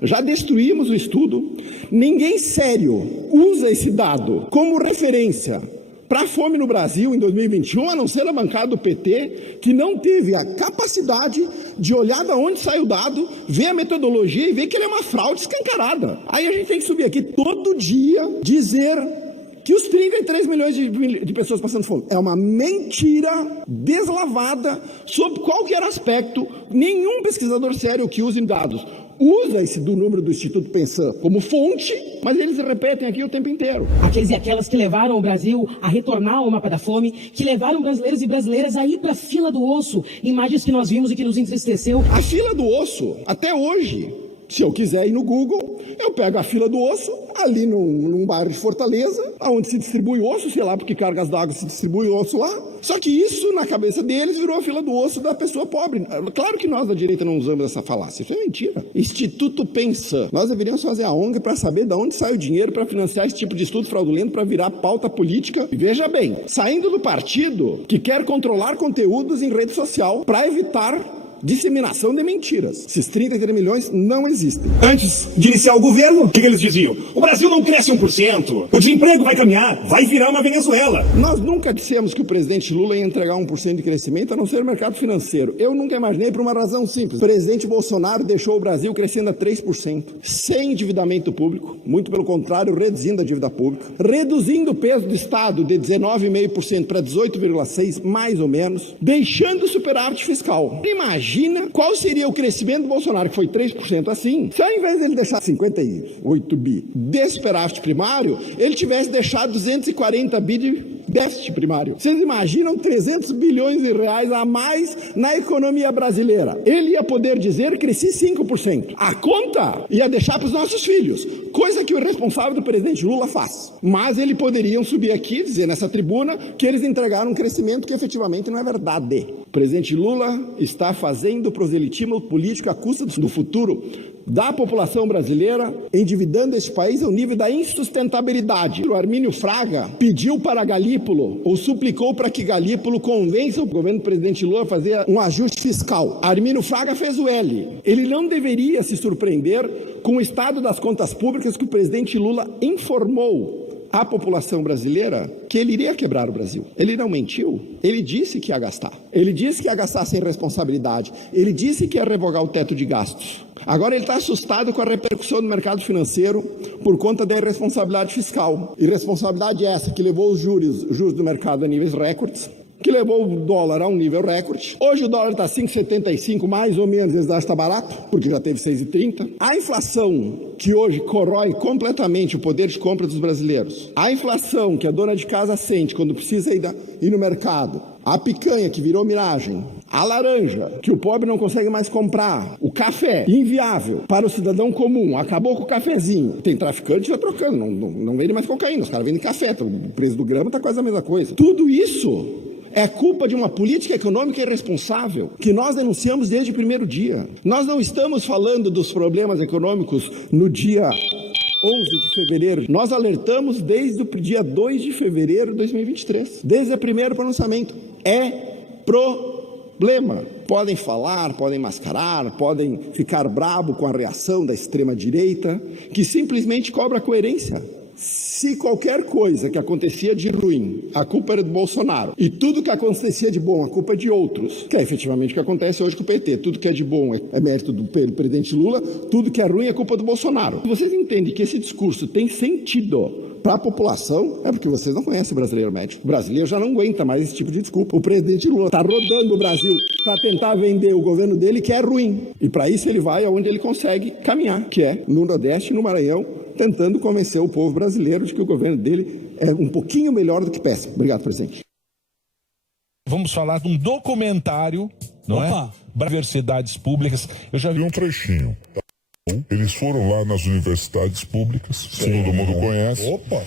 já destruímos o estudo. Ninguém sério usa esse dado como referência para a fome no Brasil em 2021, a não ser a bancada do PT, que não teve a capacidade de olhar de onde saiu o dado, ver a metodologia e ver que ele é uma fraude escancarada. Aí a gente tem que subir aqui todo dia, dizer que os 33 milhões de pessoas passando fome é uma mentira deslavada sob qualquer aspecto. Nenhum pesquisador sério que use dados usa esse do número do Instituto Pensan como fonte, mas eles repetem aqui o tempo inteiro. Aqueles e aquelas que levaram o Brasil a retornar ao mapa da fome, que levaram brasileiros e brasileiras a ir para a fila do osso, imagens que nós vimos e que nos entristeceu. A fila do osso, até hoje, se eu quiser ir no Google, eu pego a fila do osso, ali num bairro de Fortaleza, onde se distribui osso, sei lá, porque cargas d'água se distribui osso lá. Só que isso, na cabeça deles, virou a fila do osso da pessoa pobre. Claro que nós da direita não usamos essa falácia, isso é mentira. Instituto Pensan. Nós deveríamos fazer a ONG para saber de onde sai o dinheiro para financiar esse tipo de estudo fraudulento, para virar pauta política. E veja bem, saindo do partido que quer controlar conteúdos em rede social para evitar disseminação de mentiras. Esses 33 milhões não existem. Antes de iniciar o governo, o que eles diziam? O Brasil não cresce 1%, o desemprego vai caminhar, vai virar uma Venezuela. Nós nunca dissemos que o presidente Lula ia entregar 1% de crescimento, a não ser o mercado financeiro. Eu nunca imaginei, por uma razão simples. O presidente Bolsonaro deixou o Brasil crescendo a 3%, sem endividamento público, muito pelo contrário, reduzindo a dívida pública, reduzindo o peso do Estado de 19,5% para 18,6%, mais ou menos, deixando o superávit fiscal. Imagina qual seria o crescimento do Bolsonaro, que foi 3% assim, se ao invés dele deixar 58 bi de superávit primário, ele tivesse deixado 240 bi déficit primário. Vocês imaginam 300 bilhões de reais a mais na economia brasileira? Ele ia poder dizer cresci 5%. A conta ia deixar para os nossos filhos, coisa que o responsável do presidente Lula faz. Mas eles poderiam subir aqui e dizer nessa tribuna que eles entregaram um crescimento que efetivamente não é verdade. O presidente Lula está fazendo proselitismo político à custa do futuro da população brasileira, endividando esse país ao nível da insustentabilidade. O Armínio Fraga pediu para Galípolo, ou suplicou para que Galípolo convença o governo do presidente Lula a fazer um ajuste fiscal. Armínio Fraga fez o L. Ele não deveria se surpreender com o estado das contas públicas que o presidente Lula informou à população brasileira que ele iria quebrar o Brasil. Ele não mentiu. Ele disse que ia gastar. Ele disse que ia gastar sem responsabilidade. Ele disse que ia revogar o teto de gastos. Agora ele está assustado com a repercussão do mercado financeiro por conta da irresponsabilidade fiscal. Irresponsabilidade essa que levou os juros do mercado a níveis recordes, que levou o dólar a um nível recorde. Hoje o dólar está 5,75, mais ou menos, eles acham que está barato, porque já teve 6,30. A inflação, que hoje corrói completamente o poder de compra dos brasileiros. A inflação que a dona de casa sente quando precisa ir no mercado. A picanha, que virou miragem. A laranja, que o pobre não consegue mais comprar. O café, inviável para o cidadão comum. Acabou com o cafezinho. Tem traficante já trocando, não vende mais cocaína, os caras vendem café. O preço do grama está quase a mesma coisa. Tudo isso é culpa de uma política econômica irresponsável que nós denunciamos desde o primeiro dia. Nós não estamos falando dos problemas econômicos no dia 11 de fevereiro. Nós alertamos desde o dia 2 de fevereiro de 2023. Desde o primeiro pronunciamento. É problema. Podem falar, podem mascarar, podem ficar brabo com a reação da extrema-direita, que simplesmente cobra coerência. Se qualquer coisa que acontecia de ruim, a culpa era do Bolsonaro, e tudo que acontecia de bom, a culpa é de outros, que é efetivamente o que acontece hoje com o PT. Tudo que é de bom é mérito do presidente Lula, tudo que é ruim é culpa do Bolsonaro. Se vocês entendem que esse discurso tem sentido para a população, é porque vocês não conhecem o brasileiro médio. O brasileiro já não aguenta mais esse tipo de desculpa. O presidente Lula está rodando o Brasil para tentar vender o governo dele, que é ruim. E para isso ele vai aonde ele consegue caminhar, que é no Nordeste e no Maranhão, tentando convencer o povo brasileiro de que o governo dele é um pouquinho melhor do que péssimo. Obrigado, presidente. Vamos falar de um documentário, não é? Universidades públicas. Eu já vi um trechinho. Eles foram lá nas universidades públicas, que todo mundo conhece. Opa!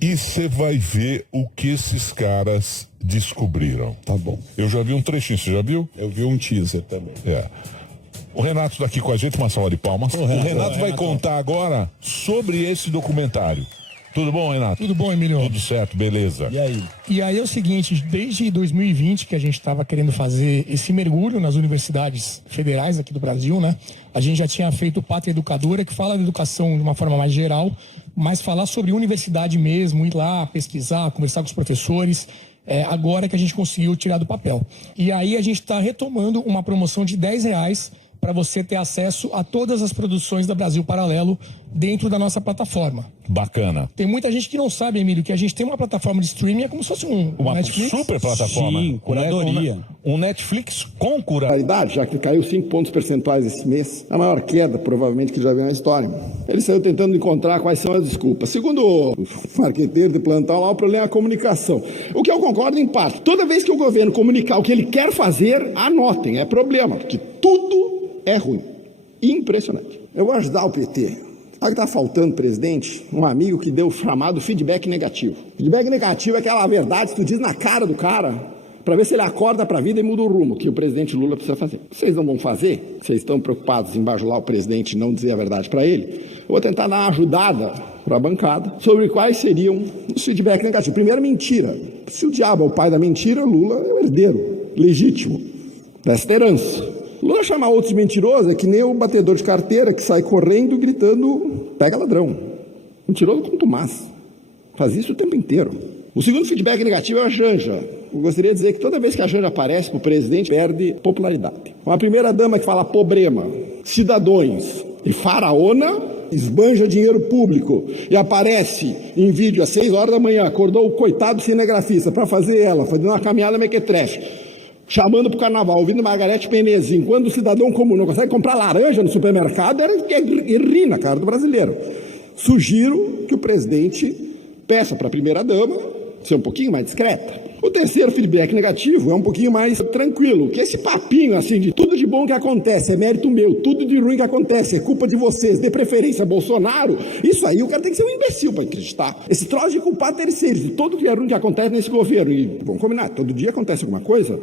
E você vai ver o que esses caras descobriram. Tá bom. Eu já vi um trechinho, você já viu? Eu vi um teaser também. O Renato está aqui com a gente, uma salva de palmas. O Renato vai contar agora sobre esse documentário. Tudo bom, Renato? Tudo bom, Emílio? Tudo certo, beleza. E aí é o seguinte, desde 2020 que a gente estava querendo fazer esse mergulho nas universidades federais aqui do Brasil, né? A gente já tinha feito o Pátria Educadora, que fala de educação de uma forma mais geral, mas falar sobre universidade mesmo, ir lá, pesquisar, conversar com os professores, agora que a gente conseguiu tirar do papel. E aí a gente está retomando uma promoção de R$10 para você ter acesso a todas as produções da Brasil Paralelo dentro da nossa plataforma. Bacana. Tem muita gente que não sabe, Emílio, que a gente tem uma plataforma de streaming, é como se fosse uma Netflix. Super plataforma. Sim, curadoria. Um Netflix com curadoria. Já que caiu 5 pontos percentuais esse mês, a maior queda, provavelmente, que já veio na história. Ele saiu tentando encontrar quais são as desculpas. Segundo o marqueteiro de plantão lá, o problema é a comunicação. O que eu concordo em parte. Toda vez que o governo comunicar o que ele quer fazer, anotem, é problema, porque tudo é ruim. Impressionante. Eu vou ajudar o PT. Sabe o que está faltando, presidente? Um amigo que deu o chamado feedback negativo. Feedback negativo é aquela verdade que tu diz na cara do cara, para ver se ele acorda para a vida e muda o rumo, que o presidente Lula precisa fazer. Vocês não vão fazer? Vocês estão preocupados em bajular o presidente e não dizer a verdade para ele? Eu vou tentar dar uma ajudada para a bancada sobre quais seriam os feedbacks negativos. Primeiro, mentira. Se o diabo é o pai da mentira, Lula é o herdeiro legítimo dessa herança. Lula chamar outros mentirosos é que nem o batedor de carteira que sai correndo gritando, pega ladrão. Mentiroso com Tomás. Faz isso o tempo inteiro. O segundo feedback negativo é a Janja. Eu gostaria de dizer que toda vez que a Janja aparece para o presidente, perde popularidade. Uma primeira dama que fala problema, cidadãos e faraona, esbanja dinheiro público e aparece em vídeo às 6 horas da manhã, acordou o coitado cinegrafista para fazer ela, fazendo uma caminhada mequetrefe, chamando para o carnaval, ouvindo Margarete Menezes, quando o cidadão comum não consegue comprar laranja no supermercado, é rir na cara do brasileiro. Sugiro que o presidente peça para a primeira-dama ser um pouquinho mais discreta. O terceiro feedback negativo é um pouquinho mais tranquilo, que esse papinho assim de tudo de bom que acontece é mérito meu, tudo de ruim que acontece é culpa de vocês, de preferência Bolsonaro, isso aí o cara tem que ser um imbecil para acreditar. Esse troço de culpar terceiros de tudo que é ruim que acontece nesse governo, e vamos combinar, todo dia acontece alguma coisa,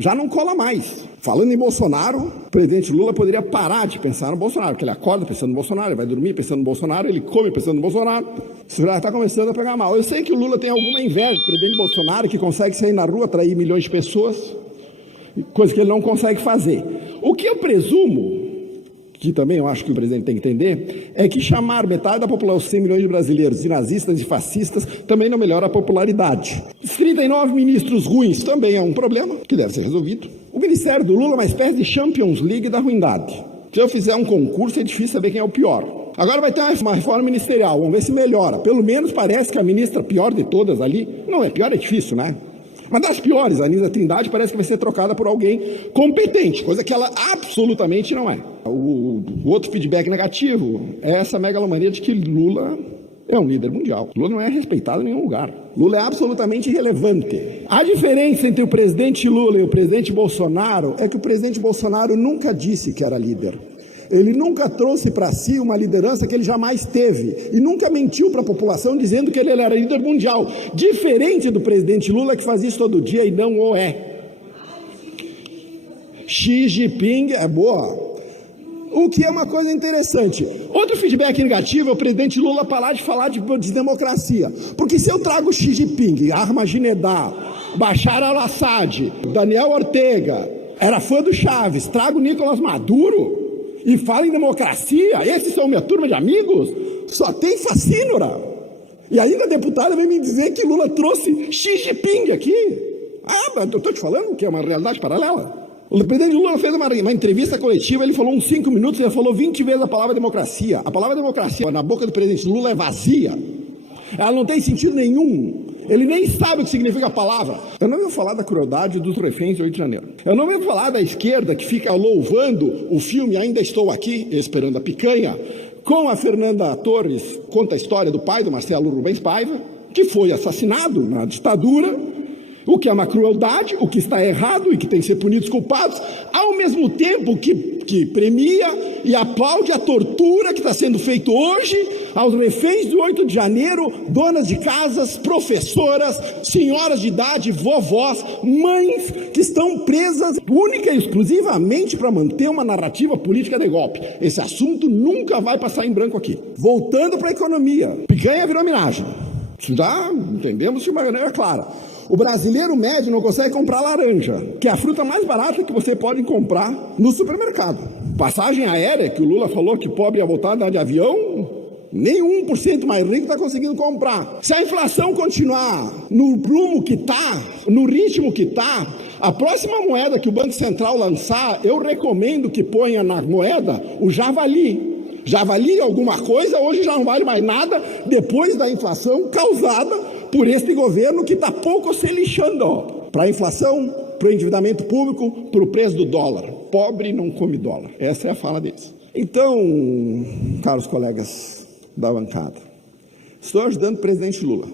já não cola mais. Falando em Bolsonaro, o presidente Lula poderia parar de pensar no Bolsonaro, porque ele acorda pensando no Bolsonaro, ele vai dormir pensando no Bolsonaro, ele come pensando no Bolsonaro. Isso já está começando a pegar mal. Eu sei que o Lula tem alguma inveja do presidente Bolsonaro, que consegue sair na rua, atrair milhões de pessoas, coisa que ele não consegue fazer. O que eu presumo, que também eu acho que o presidente tem que entender, é que chamar metade da população, 100 milhões de brasileiros, de nazistas e fascistas, também não melhora a popularidade. Os 39 ministros ruins também é um problema, que deve ser resolvido. O ministério do Lula é uma espécie de Champions League da ruindade. Se eu fizer um concurso, é difícil saber quem é o pior. Agora vai ter uma reforma ministerial, vamos ver se melhora. Pelo menos parece que a ministra pior de todas ali, não é pior, é difícil, né? Mas das piores, a Anísia Trindade parece que vai ser trocada por alguém competente, coisa que ela absolutamente não é. O outro feedback negativo é essa megalomania de que Lula é um líder mundial. Lula não é respeitado em nenhum lugar. Lula é absolutamente irrelevante. A diferença entre o presidente Lula e o presidente Bolsonaro é que o presidente Bolsonaro nunca disse que era líder. Ele nunca trouxe para si uma liderança que ele jamais teve e nunca mentiu para a população dizendo que ele era líder mundial, diferente do presidente Lula, que faz isso todo dia e não o é. Xi Jinping é boa. O que é uma coisa interessante. Outro feedback negativo é o presidente Lula parar de falar de democracia. Porque se eu trago Xi Jinping, Ahmadinejad, Bashar al-Assad, Daniel Ortega, era fã do Chaves, trago Nicolás Maduro e falo em democracia, esses são minha turma de amigos, só tem facínora. E ainda a deputada vem me dizer que Lula trouxe Xi Jinping aqui. Ah, eu estou te falando que é uma realidade paralela. O presidente Lula fez uma entrevista coletiva, ele falou uns 5 minutos, ele falou 20 vezes a palavra democracia. A palavra democracia na boca do presidente Lula é vazia. Ela não tem sentido nenhum. Ele nem sabe o que significa a palavra. Eu não vou falar da crueldade dos reféns de 8 de janeiro. Eu não vou falar da esquerda que fica louvando o filme Ainda Estou Aqui, Esperando a Picanha, com a Fernanda Torres, conta a história do pai do Marcelo Rubens Paiva, que foi assassinado na ditadura, o que é uma crueldade, o que está errado e que tem que ser punidos os culpados, ao mesmo tempo que premia e aplaude a tortura que está sendo feita hoje aos reféns do 8 de janeiro, donas de casas, professoras, senhoras de idade, vovós, mães que estão presas única e exclusivamente para manter uma narrativa política de golpe. Esse assunto nunca vai passar em branco aqui. Voltando para a economia, picanha virou miragem. Isso já entendemos de uma maneira clara. O brasileiro médio não consegue comprar laranja, que é a fruta mais barata que você pode comprar no supermercado. Passagem aérea, que o Lula falou que pobre ia voltar a andar de avião, nem 1% mais rico está conseguindo comprar. Se a inflação continuar no rumo que está, no ritmo que está, a próxima moeda que o Banco Central lançar, eu recomendo que ponha na moeda o javali. Já valia alguma coisa, hoje já não vale mais nada, depois da inflação causada por este governo que está pouco se lixando para a inflação, para o endividamento público, para o preço do dólar. Pobre não come dólar. Essa é a fala deles. Então, caros colegas da bancada, estou ajudando o presidente Lula.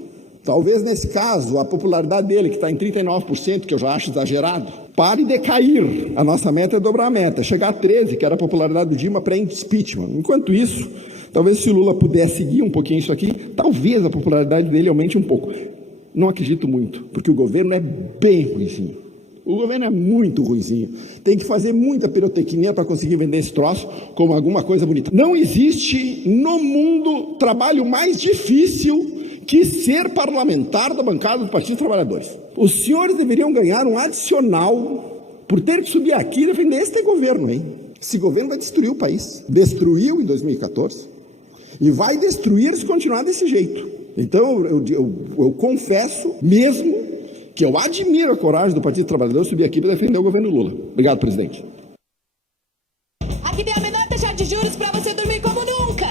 Talvez nesse caso a popularidade dele, que está em 39%, que eu já acho exagerado, pare de cair. A nossa meta é dobrar a meta, chegar a 13%, que era a popularidade do Dilma pré-impeachment. Enquanto isso, talvez se o Lula puder seguir um pouquinho isso aqui, talvez a popularidade dele aumente um pouco. Não acredito muito, porque o governo é bem ruizinho. O governo é muito ruizinho. Tem que fazer muita pirotecnia para conseguir vender esse troço como alguma coisa bonita. Não existe no mundo trabalho mais difícil que ser parlamentar da bancada do Partido dos Trabalhadores. Os senhores deveriam ganhar um adicional por ter que subir aqui e defender este governo, hein? Esse governo vai destruir o país. Destruiu em 2014 e vai destruir se continuar desse jeito. Então, eu confesso mesmo que eu admiro a coragem do Partido dos Trabalhadores subir aqui para defender o governo Lula. Obrigado, presidente. Aqui tem a menor taxa de juros para você dormir como nunca.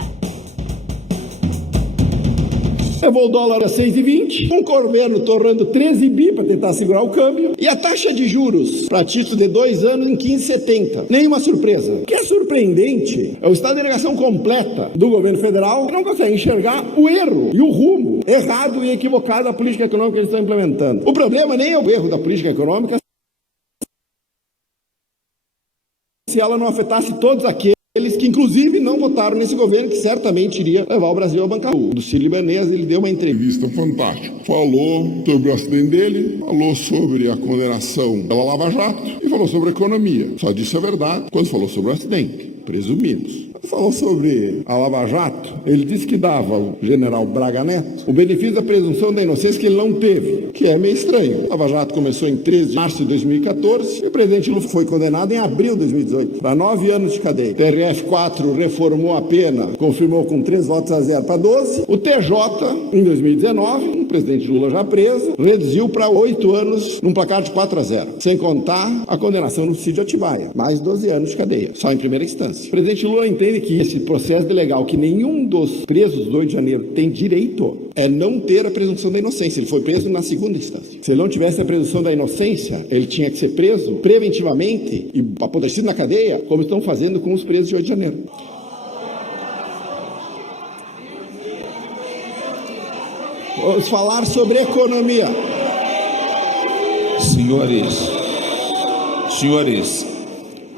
levou o dólar a 6,20, com o governo torrando 13 bi para tentar segurar o câmbio, e a taxa de juros para título de 2 anos em 15,70. Nenhuma surpresa. O que é surpreendente é o estado de negação completa do governo federal, que não consegue enxergar o erro e o rumo errado e equivocado da política econômica que eles estão implementando. O problema nem é o erro da política econômica, se ela não afetasse todos aqueles que, inclusive, não votaram nesse governo, que certamente iria levar o Brasil à bancarrota. Do Sírio-Libanês, ele deu uma entrevista fantástica. Falou sobre o acidente dele, falou sobre a condenação pela Lava Jato e falou sobre a economia. Só disse a verdade quando falou sobre o acidente. Presumimos. Falou sobre a Lava Jato, ele disse que dava ao general Braga Neto o benefício da presunção da inocência que ele não teve, que é meio estranho. A Lava Jato começou em 13 de março de 2014 e o presidente Lula foi condenado em abril de 2018 para 9 anos de cadeia. O TRF4 reformou a pena, confirmou com 3 votos a 0 para 12. O TJ, em 2019, o presidente Lula já preso, reduziu para 8 anos num placar de 4 a 0, sem contar a condenação no Cid Atibaia, mais 12 anos de cadeia, só em primeira instância. O presidente Lula entende que esse processo de legal que nenhum dos presos do 8 de janeiro tem direito é não ter a presunção da inocência. Ele foi preso na segunda instância. Se ele não tivesse a presunção da inocência, ele tinha que ser preso preventivamente e apodrecido na cadeia, como estão fazendo com os presos de 8 de janeiro. Vamos falar sobre economia. Senhores,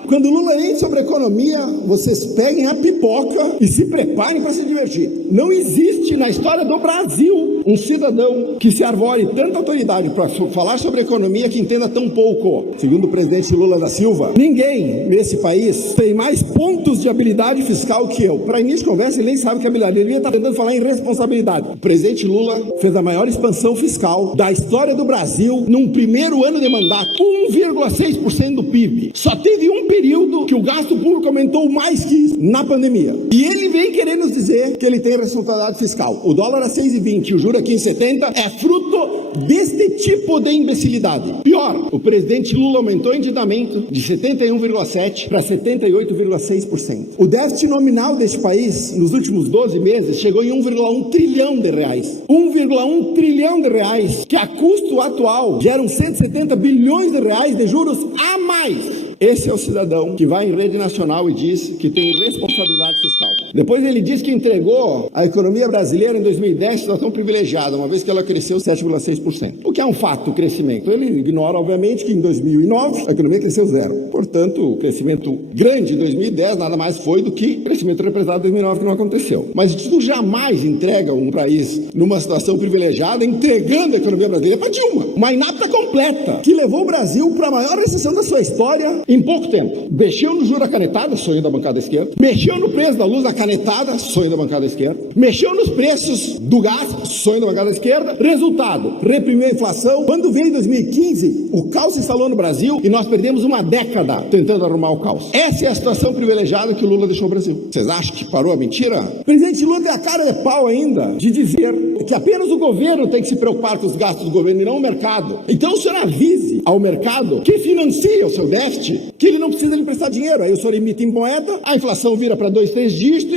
quando o Lula vem sobre economia, vocês peguem a pipoca e se preparem para se divertir. Não existe na história do Brasil um cidadão que se arvore tanta autoridade para falar sobre economia que entenda tão pouco. Segundo o presidente Lula da Silva, ninguém nesse país tem mais pontos de habilidade fiscal que eu. Para início de conversa, ele nem sabe que é habilidade. Ele está tentando falar em responsabilidade. O presidente Lula fez a maior expansão fiscal da história do Brasil num primeiro ano de mandato. 1,6% do PIB. Só teve um período que o gasto público aumentou mais que isso, na pandemia. E ele vem querer nos dizer que ele tem responsabilidade fiscal. O dólar a 6,20 e o juro a 15,70 é fruto deste tipo de imbecilidade. Pior, o presidente Lula aumentou o endividamento de 71,7% para 78,6%. O déficit nominal deste país, nos últimos 12 meses, chegou em 1,1 trilhão de reais. 1,1 trilhão de reais, que a custo atual geram 170 bilhões de reais de juros a mais. Esse é o cidadão que vai em rede nacional e diz que tem responsabilidade fiscal. Depois ele diz que entregou a economia brasileira em 2010 em situação privilegiada, uma vez que ela cresceu 7,6%. O que é um fato, o crescimento. Ele ignora, obviamente, que em 2009 a economia cresceu 0%. Portanto, o crescimento grande em 2010 nada mais foi do que o crescimento represado em 2009, que não aconteceu. Mas tu jamais entrega um país numa situação privilegiada entregando a economia brasileira para Dilma. Uma inapta completa, que levou o Brasil para a maior recessão da sua história em pouco tempo. Mexeu no juro da canetada, sonho da bancada esquerda. Mexeu no preço da luz da canetada, sonho da bancada esquerda. Mexeu nos preços do gás, sonho da bancada esquerda. Resultado, reprimiu a inflação. Quando veio em 2015, o caos se instalou no Brasil e nós perdemos uma década tentando arrumar o caos. Essa é a situação privilegiada que o Lula deixou o Brasil. Vocês acham que parou a mentira? O presidente Lula tem a cara de pau ainda de dizer que apenas o governo tem que se preocupar com os gastos do governo e não o mercado. Então o senhor avise ao mercado que financia o seu déficit que ele não precisa lhe prestar dinheiro. Aí o senhor emite em moeda, a inflação vira para 2, 3 dígitos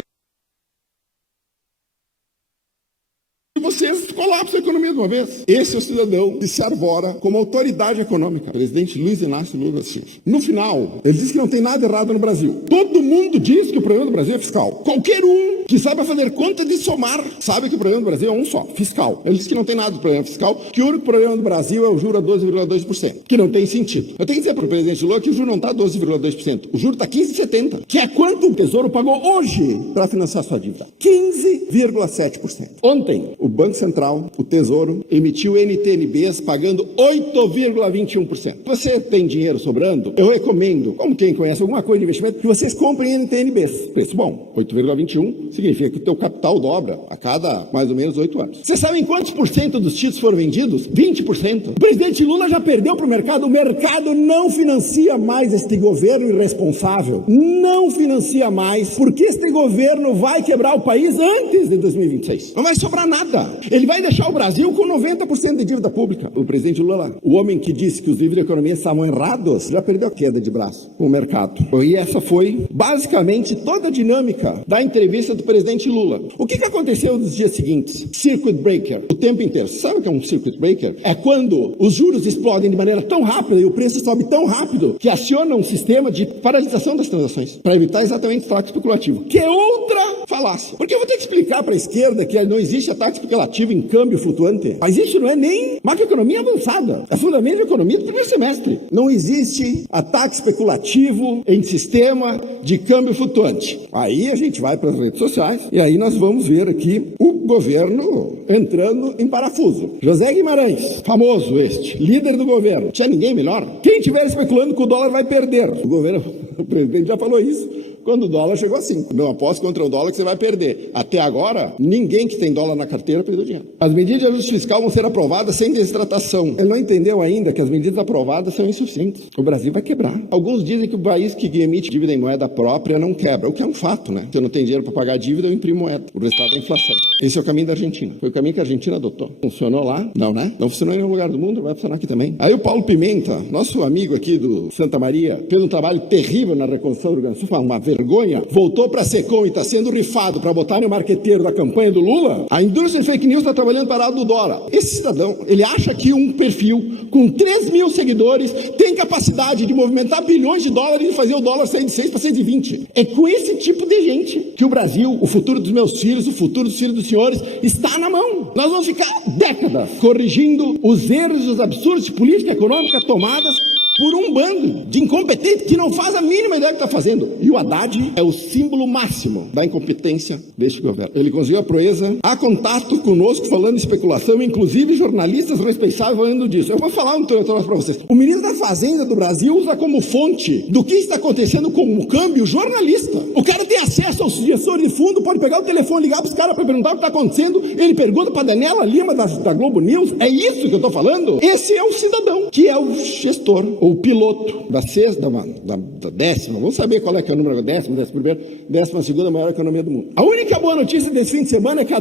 e você colapsa a economia de uma vez. Esse é o cidadão que se arvora como autoridade econômica. Presidente Luiz Inácio Lula da Silva. No final, ele diz que não tem nada errado no Brasil. Todo mundo diz que o problema do Brasil é fiscal. Qualquer um que saiba fazer conta de somar sabe que o problema do Brasil é um só, fiscal. Ele diz que não tem nada de problema fiscal, que o único problema do Brasil é o juro a 12,2%, que não tem sentido. Eu tenho que dizer para o presidente Lula que o juro não está 12,2%, o juro está 15,70%, que é quanto o Tesouro pagou hoje para financiar sua dívida. 15,7%. Ontem, o Banco Central, o Tesouro, emitiu NTNBs pagando 8,21%. Você tem dinheiro sobrando? Eu recomendo, como quem conhece alguma coisa de investimento, que vocês comprem NTNBs. Preço bom, 8,21%. Significa que o teu capital dobra a cada mais ou menos 8 anos. Vocês sabem quantos por cento dos títulos foram vendidos? 20%. O presidente Lula já perdeu para o mercado. O mercado não financia mais este governo irresponsável. Não financia mais, porque este governo vai quebrar o país antes de 2026. Não vai sobrar nada. Ele vai deixar o Brasil com 90% de dívida pública. O presidente Lula, o homem que disse que os livros de economia estavam errados, já perdeu a queda de braço com o mercado. E essa foi basicamente toda a dinâmica da entrevista do presidente Lula. O que aconteceu nos dias seguintes? Circuit breaker, o tempo inteiro. Você sabe o que é um circuit breaker? É quando os juros explodem de maneira tão rápida e o preço sobe tão rápido que aciona um sistema de paralisação das transações para evitar exatamente o ataque especulativo, que é outra falácia. Porque eu vou ter que explicar para a esquerda que não existe ataque especulativo em câmbio flutuante. Mas isso não é nem macroeconomia avançada. É fundamento de economia do primeiro semestre. Não existe ataque especulativo em sistema de câmbio flutuante. Aí a gente vai para as redes sociais e aí nós vamos ver aqui o governo entrando em parafuso. José Guimarães, famoso este, líder do governo. Tinha ninguém melhor? Quem estiver especulando que o dólar vai perder? O presidente já falou isso quando o dólar chegou a 5. Não aposto contra o dólar que você vai perder. Até agora, ninguém que tem dólar na carteira perdeu dinheiro. As medidas de ajuste fiscal vão ser aprovadas sem desidratação. Ele não entendeu ainda que as medidas aprovadas são insuficientes. O Brasil vai quebrar. Alguns dizem que o país que emite dívida em moeda própria não quebra, o que é um fato, né? Se eu não tenho dinheiro para pagar a dívida, eu imprimo moeda. O resultado é a inflação. Esse é o caminho da Argentina. Foi o caminho que a Argentina adotou. Funcionou lá? Não, né? Não funcionou em nenhum lugar do mundo, vai funcionar aqui também. Aí o Paulo Pimenta, nosso amigo aqui do Santa Maria, fez um trabalho terrível na reconstrução do Rio Grande do Sul, uma vergonha, voltou para a Secom e está sendo rifado para botar no marqueteiro da campanha do Lula. A indústria de fake news está trabalhando para a do Dória. Esse cidadão, ele acha que um perfil com 3 mil seguidores tem capacidade de movimentar bilhões de dólares e fazer o dólar sair de 6 para 6,20. É com esse tipo de gente que o Brasil, o futuro dos meus filhos, o futuro dos filhos dos senhores, está na mão. Nós vamos ficar décadas corrigindo os erros e os absurdos de política econômica tomadas por um bando de incompetentes que não faz a mínima ideia do que está fazendo. E o Haddad é o símbolo máximo da incompetência deste governo. Ele conseguiu a proeza, há contato conosco falando de especulação, inclusive jornalistas responsáveis falando disso. Eu vou falar um troço para vocês. O ministro da Fazenda do Brasil usa como fonte do que está acontecendo com o câmbio jornalista. O cara tem acesso aos gestores de fundo, pode pegar o telefone, ligar para os caras para perguntar o que está acontecendo, ele pergunta para a Daniela Lima da Globo News. É isso que eu estou falando? Esse é o cidadão, que é o gestor, o piloto da sexta, da décima, vamos saber qual é que é o número, 12ª maior economia do mundo. A única boa notícia desse fim de semana é que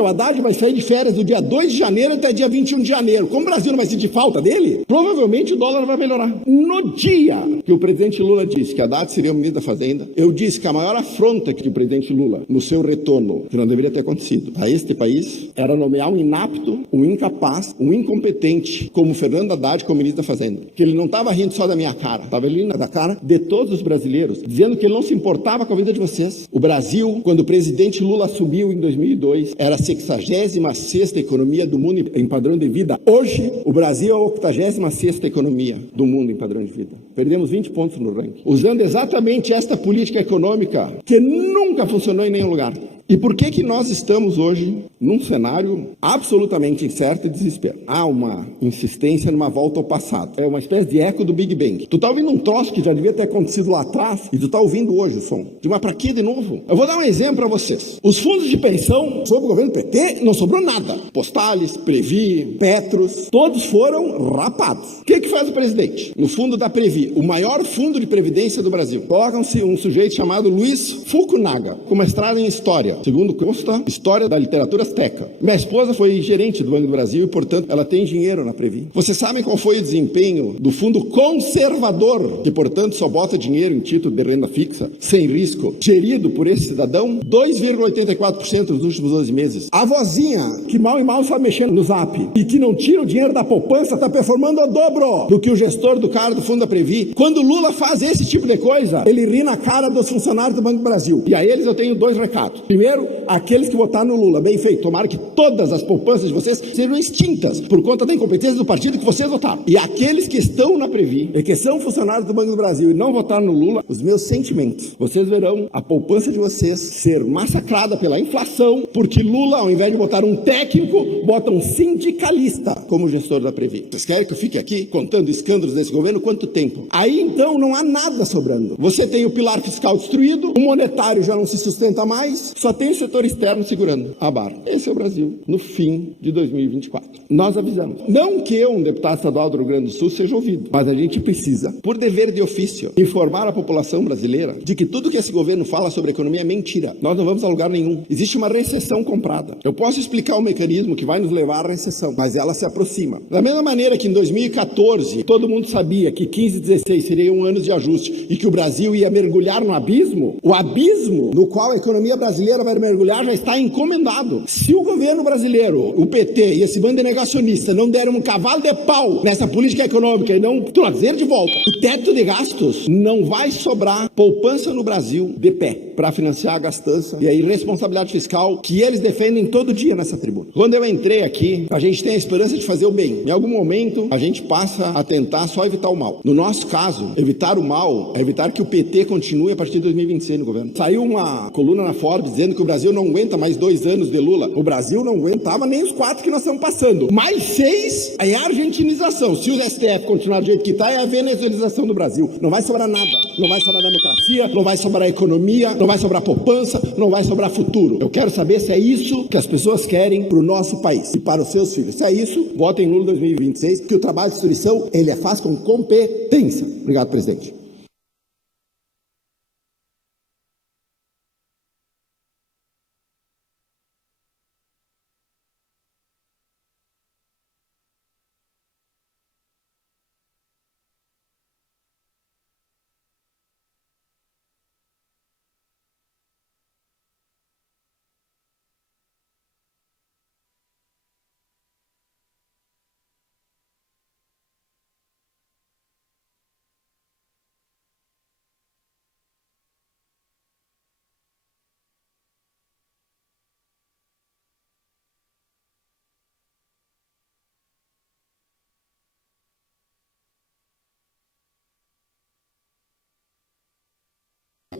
o Haddad vai sair de férias do dia 2 de janeiro até dia 21 de janeiro. Como o Brasil não vai sentir falta dele, provavelmente o dólar vai melhorar. No dia que o presidente Lula disse que Haddad seria o ministro da Fazenda, eu disse que a maior afronta que o presidente Lula, no seu retorno, que não deveria ter acontecido a este país, era nomear um inapto, um incapaz, um incompetente, como Fernando Haddad como ministro da Fazenda. Que ele não estava rindo só da minha cara, estava rindo da cara de todos os brasileiros, dizendo que ele não se importava com a vida de vocês. O Brasil, quando o presidente Lula assumiu em 2002, era a 66ª economia do mundo em padrão de vida. Hoje, o Brasil é a 86ª economia do mundo em padrão de vida. Perdemos 20 pontos no ranking, usando exatamente esta política econômica que nunca funcionou em nenhum lugar. E por que nós estamos hoje num cenário absolutamente incerto e desespero? Há uma insistência numa volta ao passado. É uma espécie de eco do Big Bang. Tu tá ouvindo um troço que já devia ter acontecido lá atrás e tu tá ouvindo hoje o som. Mas pra que de novo? Eu vou dar um exemplo para vocês. Os fundos de pensão sob o governo PT não sobrou nada. Postales, Previ, Petros, todos foram rapados. O que faz o presidente? No fundo da Previ, o maior fundo de previdência do Brasil, colocam-se um sujeito chamado Luiz Fukunaga, com mestrado em História. Segundo consta, História da Literatura Azteca. Minha esposa foi gerente do Banco do Brasil e, portanto, ela tem dinheiro na Previ. Vocês sabem qual foi o desempenho do fundo conservador, que, portanto, só bota dinheiro em título de renda fixa, sem risco, gerido por esse cidadão? 2,84% nos últimos 12 meses. A vozinha, que mal e mal sabe mexer no Zap e que não tira o dinheiro da poupança, está performando o dobro do que o gestor do cara do fundo da Previ. Quando o Lula faz esse tipo de coisa, ele ri na cara dos funcionários do Banco do Brasil. E a eles eu tenho 2 recados. Primeiro, aqueles que votaram no Lula, bem feito, tomara que todas as poupanças de vocês sejam extintas por conta da incompetência do partido que vocês votaram. E aqueles que estão na Previ e que são funcionários do Banco do Brasil e não votaram no Lula, os meus sentimentos. Vocês verão a poupança de vocês ser massacrada pela inflação, porque Lula, ao invés de botar um técnico, bota um sindicalista como gestor da Previ. Vocês querem que eu fique aqui contando escândalos desse governo? Quanto tempo? Aí, então, não há nada sobrando. Você tem o pilar fiscal destruído, o monetário já não se sustenta mais, só tem o setor externo segurando a barra. Esse é o Brasil no fim de 2024. Nós avisamos. Não que um deputado estadual do Rio Grande do Sul seja ouvido, mas a gente precisa, por dever de ofício, informar a população brasileira de que tudo que esse governo fala sobre economia é mentira. Nós não vamos a lugar nenhum. Existe uma recessão comprada. Eu posso explicar o mecanismo que vai nos levar à recessão, mas ela se aproxima. Da mesma maneira que em 2014, todo mundo sabia que 15 e 16 seriam anos de ajuste e que o Brasil ia mergulhar no abismo, o abismo no qual a economia brasileira vai mergulhar já está encomendado. Se o governo brasileiro, o PT e esse bando de negacionistas não deram um cavalo de pau nessa política econômica e não trazer de volta o teto de gastos, não vai sobrar poupança no Brasil de pé para financiar a gastança e a irresponsabilidade fiscal que eles defendem todo dia nessa tribuna. Quando eu entrei aqui, a gente tem a esperança de fazer o bem. Em algum momento, a gente passa a tentar só evitar o mal. No nosso caso, evitar o mal é evitar que o PT continue a partir de 2026 no governo. Saiu uma coluna na Forbes dizendo que o Brasil não aguenta mais 2 anos de Lula. O Brasil não aguentava nem os 4 que nós estamos passando. Mais 6 é a argentinização. Se o STF continuar do jeito que está, é a venezuelização do Brasil. Não vai sobrar nada. Não vai sobrar democracia, não vai sobrar economia, não vai sobrar poupança, não vai sobrar futuro. Eu quero saber se é isso que as pessoas querem para o nosso país e para os seus filhos. Se é isso, votem em Lula 2026, porque o trabalho de destruição, ele é faz com competência. Obrigado, presidente.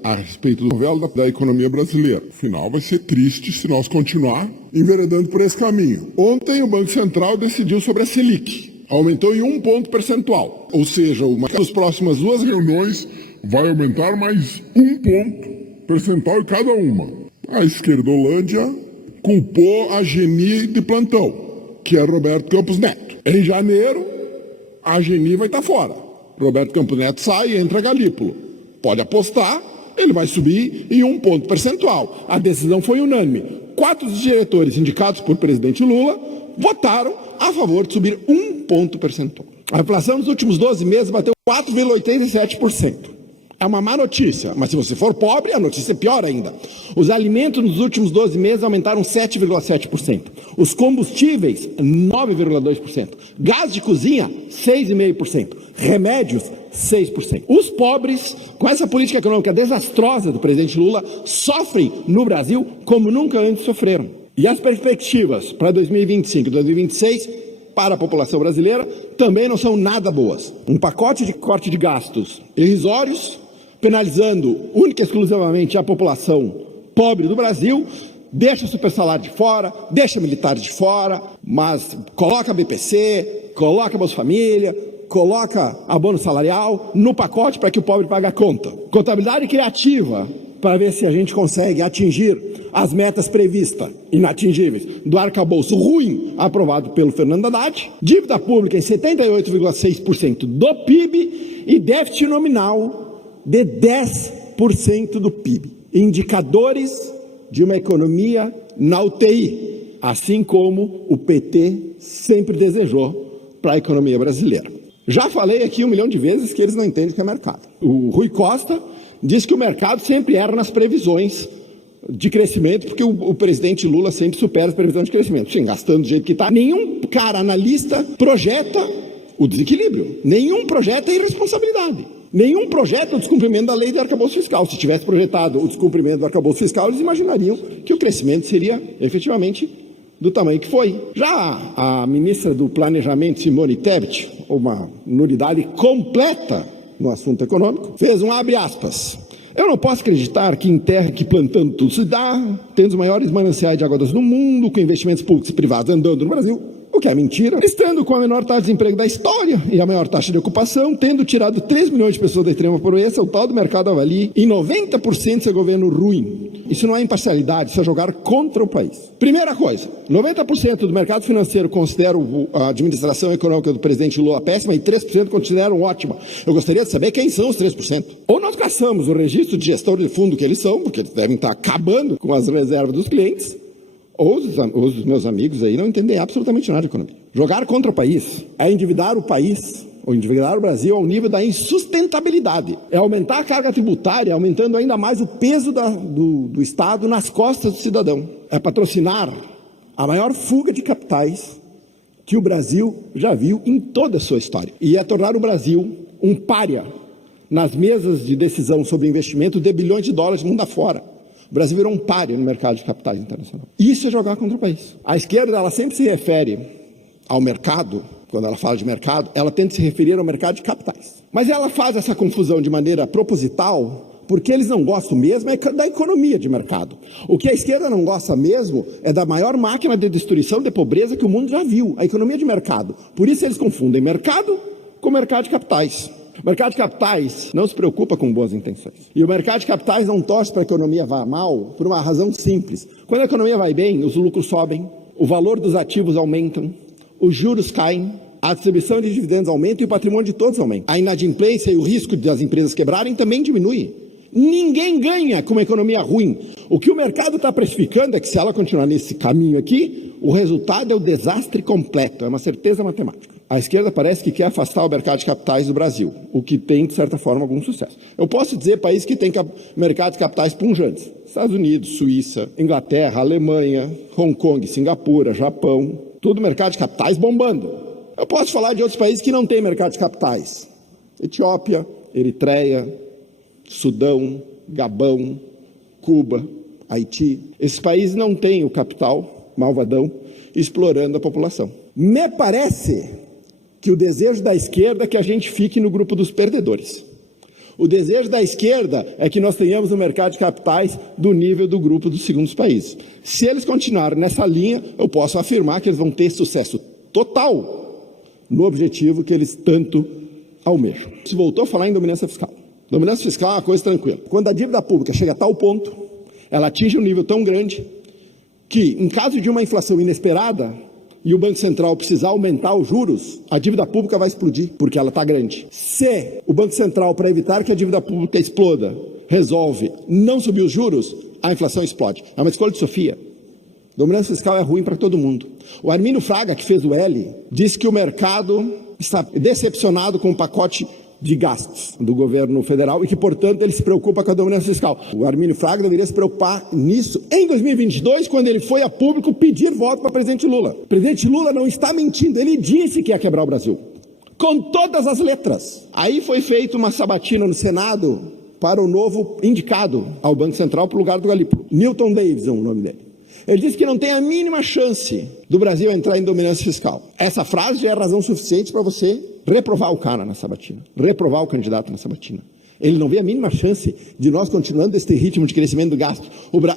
A respeito do novelo da economia brasileira. O final vai ser triste se nós continuar enveredando por esse caminho. Ontem o Banco Central decidiu sobre a Selic. Aumentou em 1 ponto percentual. Ou seja, nas próximas 2 reuniões vai aumentar mais 1 ponto percentual em cada uma. A esquerdolândia culpou a Geni de plantão, que é Roberto Campos Neto. Em janeiro, a Geni vai estar fora. Roberto Campos Neto sai e entra Galípolo. Pode apostar, ele vai subir em 1 ponto percentual. A decisão foi unânime. 4 dos diretores indicados por presidente Lula votaram a favor de subir 1 ponto percentual. A inflação nos últimos 12 meses bateu 4,87%. É uma má notícia, mas se você for pobre, a notícia é pior ainda. Os alimentos nos últimos 12 meses aumentaram 7,7%. Os combustíveis, 9,2%. Gás de cozinha, 6,5%. Remédios, 6%. Os pobres, com essa política econômica desastrosa do presidente Lula, sofrem no Brasil como nunca antes sofreram. E as perspectivas para 2025 e 2026 para a população brasileira também não são nada boas. Um pacote de corte de gastos irrisórios, penalizando única e exclusivamente a população pobre do Brasil, deixa o supersalário de fora, deixa militares de fora, mas coloca a BPC, coloca a Bolsa Família, coloca abono salarial no pacote para que o pobre pague a conta. Contabilidade criativa para ver se a gente consegue atingir as metas previstas, inatingíveis, do arcabouço ruim aprovado pelo Fernando Haddad, dívida pública em 78,6% do PIB e déficit nominal de 10% do PIB. Indicadores de uma economia na UTI, assim como o PT sempre desejou para a economia brasileira. Já falei aqui 1 milhão de vezes que eles não entendem o que é mercado. O Rui Costa disse que o mercado sempre erra nas previsões de crescimento, porque o presidente Lula sempre supera as previsões de crescimento. Sim, gastando do jeito que está. Nenhum cara analista projeta o desequilíbrio. Nenhum projeta a irresponsabilidade. Nenhum projeta o descumprimento da lei do arcabouço fiscal. Se tivesse projetado o descumprimento do arcabouço fiscal, eles imaginariam que o crescimento seria efetivamente do tamanho que foi. Já a ministra do Planejamento, Simone Tebet, uma nulidade completa no assunto econômico, fez um abre aspas. Eu não posso acreditar que em terra que plantando tudo se dá, tendo os maiores mananciais de água doce no mundo, com investimentos públicos e privados andando no Brasil, o que é mentira, estando com a menor taxa de desemprego da história e a maior taxa de ocupação, tendo tirado 3 milhões de pessoas da extrema pobreza, o tal do mercado avalia em 90% seu governo ruim. Isso não é imparcialidade, isso é jogar contra o país. Primeira coisa, 90% do mercado financeiro considera a administração econômica do presidente Lula péssima e 3% consideram ótima. Eu gostaria de saber quem são os 3%. Ou nós caçamos o registro de gestor de fundo que eles são, porque eles devem estar acabando com as reservas dos clientes, ou os meus amigos aí não entendem absolutamente nada de economia. Jogar contra o país é endividar o país ou endividar o Brasil ao nível da insustentabilidade. É aumentar a carga tributária, aumentando ainda mais o peso do Estado nas costas do cidadão. É patrocinar a maior fuga de capitais que o Brasil já viu em toda a sua história. E é tornar o Brasil um pária nas mesas de decisão sobre investimento de bilhões de dólares mundo afora. O Brasil virou um pária no mercado de capitais internacional. Isso é jogar contra o país. A esquerda, ela sempre se refere ao mercado, quando ela fala de mercado, ela tenta se referir ao mercado de capitais. Mas ela faz essa confusão de maneira proposital, porque eles não gostam mesmo é da economia de mercado. O que a esquerda não gosta mesmo é da maior máquina de destruição de pobreza que o mundo já viu, a economia de mercado. Por isso eles confundem mercado com mercado de capitais. O mercado de capitais não se preocupa com boas intenções. E o mercado de capitais não torce para a economia vá mal por uma razão simples. Quando a economia vai bem, os lucros sobem, o valor dos ativos aumentam, os juros caem, a distribuição de dividendos aumenta e o patrimônio de todos aumenta. A inadimplência e o risco das empresas quebrarem também diminui. Ninguém ganha com uma economia ruim. O que o mercado está precificando é que se ela continuar nesse caminho aqui, o resultado é o desastre completo, é uma certeza matemática. A esquerda parece que quer afastar o mercado de capitais do Brasil, o que tem, de certa forma, algum sucesso. Eu posso dizer países que têm mercados de capitais punjantes. Estados Unidos, Suíça, Inglaterra, Alemanha, Hong Kong, Singapura, Japão, tudo mercado de capitais bombando. Eu posso falar de outros países que não têm mercado de capitais. Etiópia, Eritreia, Sudão, Gabão, Cuba, Haiti. Esses países não têm o capital malvadão explorando a população. Me parece que o desejo da esquerda é que a gente fique no grupo dos perdedores. O desejo da esquerda é que nós tenhamos um mercado de capitais do nível do grupo dos segundos países. Se eles continuarem nessa linha, eu posso afirmar que eles vão ter sucesso total no objetivo que eles tanto almejam. Se voltou a falar em dominância fiscal. Dominância fiscal é uma coisa tranquila. Quando a dívida pública chega a tal ponto, ela atinge um nível tão grande que, em caso de uma inflação inesperada, e o Banco Central precisar aumentar os juros, a dívida pública vai explodir, porque ela está grande. Se o Banco Central, para evitar que a dívida pública exploda, resolve não subir os juros, a inflação explode. É uma escolha de Sofia. Dominância fiscal é ruim para todo mundo. O Armínio Fraga, que fez o L, disse que o mercado está decepcionado com o pacote de gastos do governo federal e que, portanto, ele se preocupa com a dominância fiscal. O Armínio Fraga deveria se preocupar nisso em 2022, quando ele foi a público pedir voto para o presidente Lula. O presidente Lula não está mentindo, ele disse que ia quebrar o Brasil, com todas as letras. Aí foi feita uma sabatina no Senado para o novo indicado ao Banco Central para o lugar do Galípolo. Newton Davis é o nome dele. Ele disse que não tem a mínima chance do Brasil entrar em dominância fiscal. Essa frase já é razão suficiente para você reprovar o cara na sabatina, reprovar o candidato na sabatina. Ele não vê a mínima chance de nós continuando este ritmo de crescimento do gasto.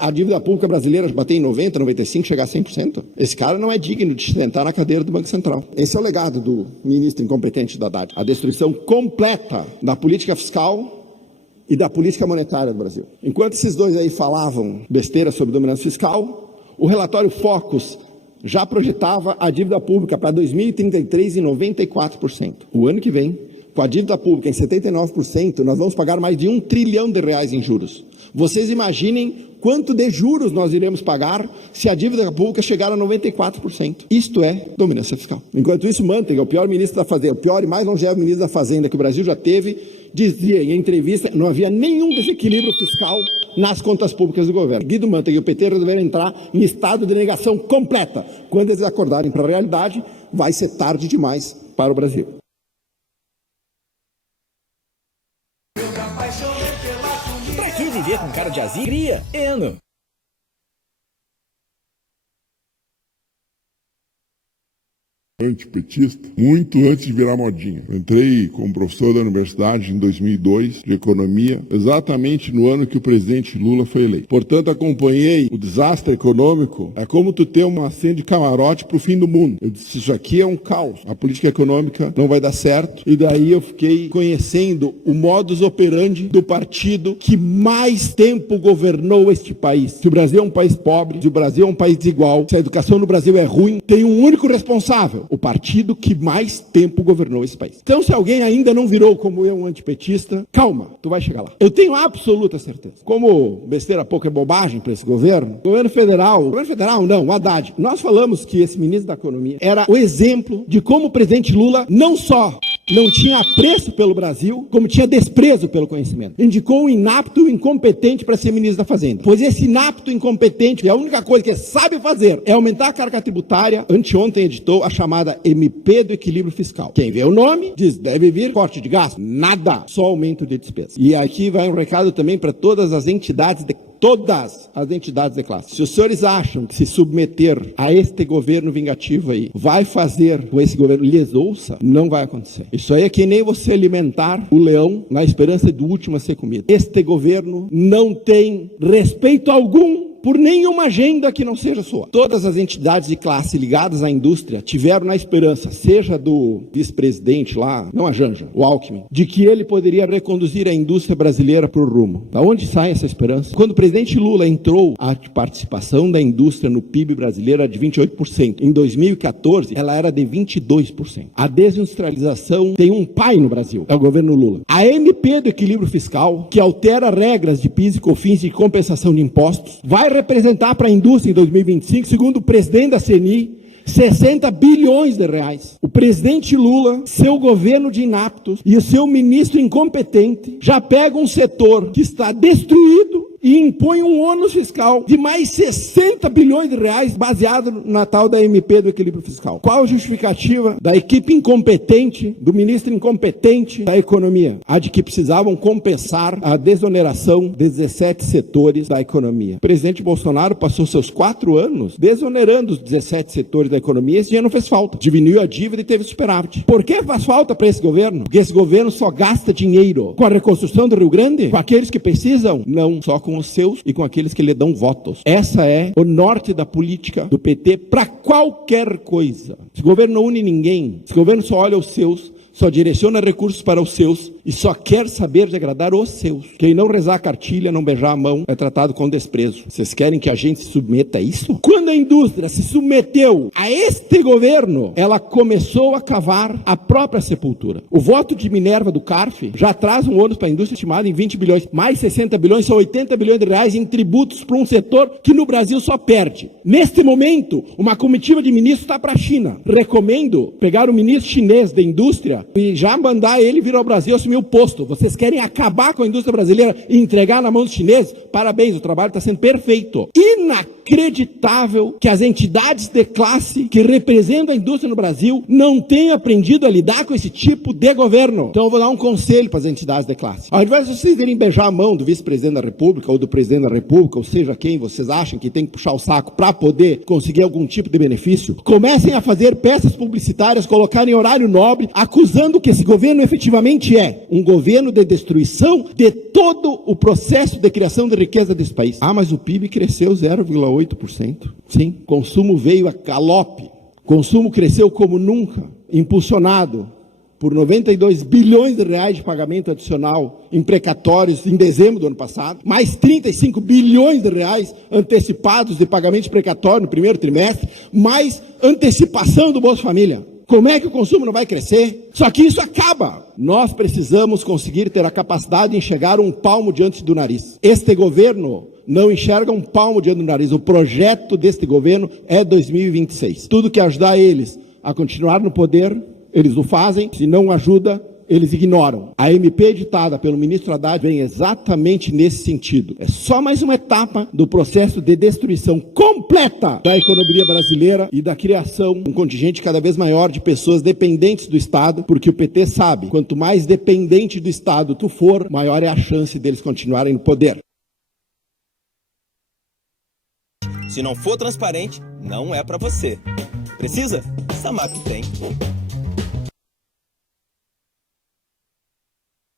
A dívida pública brasileira bater em 90%, 95%, chegar a 100%. Esse cara não é digno de sentar na cadeira do Banco Central. Esse é o legado do ministro incompetente da Haddad. A destruição completa da política fiscal e da política monetária do Brasil. Enquanto esses dois aí falavam besteira sobre dominância fiscal, o relatório Focus já projetava a dívida pública para 2033 em 94%. O ano que vem, com a dívida pública em 79%, nós vamos pagar mais de R$1 trilhão em juros. Vocês imaginem quanto de juros nós iremos pagar se a dívida pública chegar a 94%. Isto é dominância fiscal. Enquanto isso, Manteiga, o pior ministro da Fazenda, o pior e mais longevo ministro da Fazenda que o Brasil já teve, dizia em entrevista que não havia nenhum desequilíbrio fiscal nas contas públicas do governo. Guido Manteiga e o PT deveriam entrar em estado de negação completa. Quando eles acordarem para a realidade, vai ser tarde demais para o Brasil. Pra que viver com cara de azia? Cria Eno. Antipetista, muito antes de virar modinha. Eu entrei como professor da universidade em 2002, de economia, exatamente no ano que o presidente Lula foi eleito. Portanto, acompanhei o desastre econômico. É como tu ter uma cena de camarote pro fim do mundo. Eu disse, isso aqui é um caos. A política econômica não vai dar certo. E daí eu fiquei conhecendo o modus operandi do partido que mais tempo governou este país. Se o Brasil é um país pobre, se o Brasil é um país desigual, se a educação no Brasil é ruim, tem um único responsável. O partido que mais tempo governou esse país. Então, se alguém ainda não virou como eu um antipetista, calma, tu vai chegar lá. Eu tenho absoluta certeza. Como besteira pouco é bobagem para esse governo federal não, o Haddad. Nós falamos que esse ministro da Economia era o exemplo de como o presidente Lula não só não tinha apreço pelo Brasil, como tinha desprezo pelo conhecimento. Indicou um inapto e incompetente para ser ministro da Fazenda. Pois esse inapto e incompetente, que a única coisa que sabe fazer é aumentar a carga tributária, anteontem editou a chamada MP do Equilíbrio Fiscal. Quem vê o nome diz, deve vir corte de gasto. Nada, só aumento de despesa. E aqui vai um recado também para todas as entidades de classe. Se os senhores acham que se submeter a este governo vingativo aí vai fazer com esse governo lhes ouça, não vai acontecer. Isso aí é que nem você alimentar o leão na esperança do último a ser comido. Este governo não tem respeito algum por nenhuma agenda que não seja sua. Todas as entidades de classe ligadas à indústria tiveram na esperança, seja do vice-presidente lá, não a Janja, o Alckmin, de que ele poderia reconduzir a indústria brasileira para o rumo. Da onde sai essa esperança? Quando o presidente Lula entrou, a participação da indústria no PIB brasileiro era de 28%. Em 2014, ela era de 22%. A desindustrialização tem um pai no Brasil, é o governo Lula. A MP do Equilíbrio Fiscal, que altera regras de PIS e COFINS e compensação de impostos, vai representar para a indústria em 2025, segundo o presidente da CNI, 60 bilhões de reais. O presidente Lula, seu governo de inaptos e o seu ministro incompetente já pegam um setor que está destruído e impõe um ônus fiscal de mais 60 bilhões de reais baseado na tal da MP do Equilíbrio Fiscal. Qual a justificativa da equipe incompetente, do ministro incompetente da economia? A de que precisavam compensar a desoneração de 17 setores da economia. O presidente Bolsonaro passou seus 4 anos desonerando os 17 setores da economia, esse dinheiro não fez falta. Diminuiu a dívida e teve superávit. Por que faz falta para esse governo? Porque esse governo só gasta dinheiro com a reconstrução do Rio Grande? Com aqueles que precisam? Não, só com os seus e com aqueles que lhe dão votos. Essa é o norte da política do PT para qualquer coisa. Esse governo não une ninguém. Esse governo só olha os seus, só direciona recursos para os seus e só quer saber de agradar os seus. Quem não rezar a cartilha, não beijar a mão, é tratado com desprezo. Vocês querem que a gente se submeta a isso? Quando a indústria se submeteu a este governo, ela começou a cavar a própria sepultura. O voto de Minerva do CARF já traz um ônus para a indústria estimado em 20 bilhões. Mais 60 bilhões, são 80 bilhões de reais em tributos para um setor que no Brasil só perde. Neste momento, uma comitiva de ministros está para a China. Recomendo pegar o ministro chinês da indústria e já mandar ele vir ao Brasil assumir o posto. Vocês querem acabar com a indústria brasileira e entregar na mão dos chineses? Parabéns, o trabalho está sendo perfeito. Inacreditável que as entidades de classe que representam a indústria no Brasil não tenham aprendido a lidar com esse tipo de governo. Então eu vou dar um conselho para as entidades de classe. Ao invés de vocês irem beijar a mão do vice-presidente da República ou do presidente da República, ou seja, quem vocês acham que tem que puxar o saco para poder conseguir algum tipo de benefício, comecem a fazer peças publicitárias, colocar em horário nobre, acusando que esse governo efetivamente é um governo de destruição de todo o processo de criação de riqueza desse país. Ah, mas o PIB cresceu 0,8%. Sim, consumo veio a galope. Consumo cresceu como nunca, impulsionado por 92 bilhões de reais de pagamento adicional em precatórios em dezembro do ano passado, mais 35 bilhões de reais antecipados de pagamento de precatório no primeiro trimestre, mais antecipação do Bolsa Família. Como é que o consumo não vai crescer? Só que isso acaba. Nós precisamos conseguir ter a capacidade de enxergar um palmo diante do nariz. Este governo não enxerga um palmo diante do nariz. O projeto deste governo é 2026. Tudo que ajudar eles a continuar no poder, eles o fazem. Se não ajuda, eles ignoram. A MP editada pelo ministro Haddad vem exatamente nesse sentido. É só mais uma etapa do processo de destruição completa da economia brasileira e da criação de um contingente cada vez maior de pessoas dependentes do Estado, porque o PT sabe, quanto mais dependente do Estado tu for, maior é a chance deles continuarem no poder. Se não for transparente, não é pra você. Precisa? Samap tem.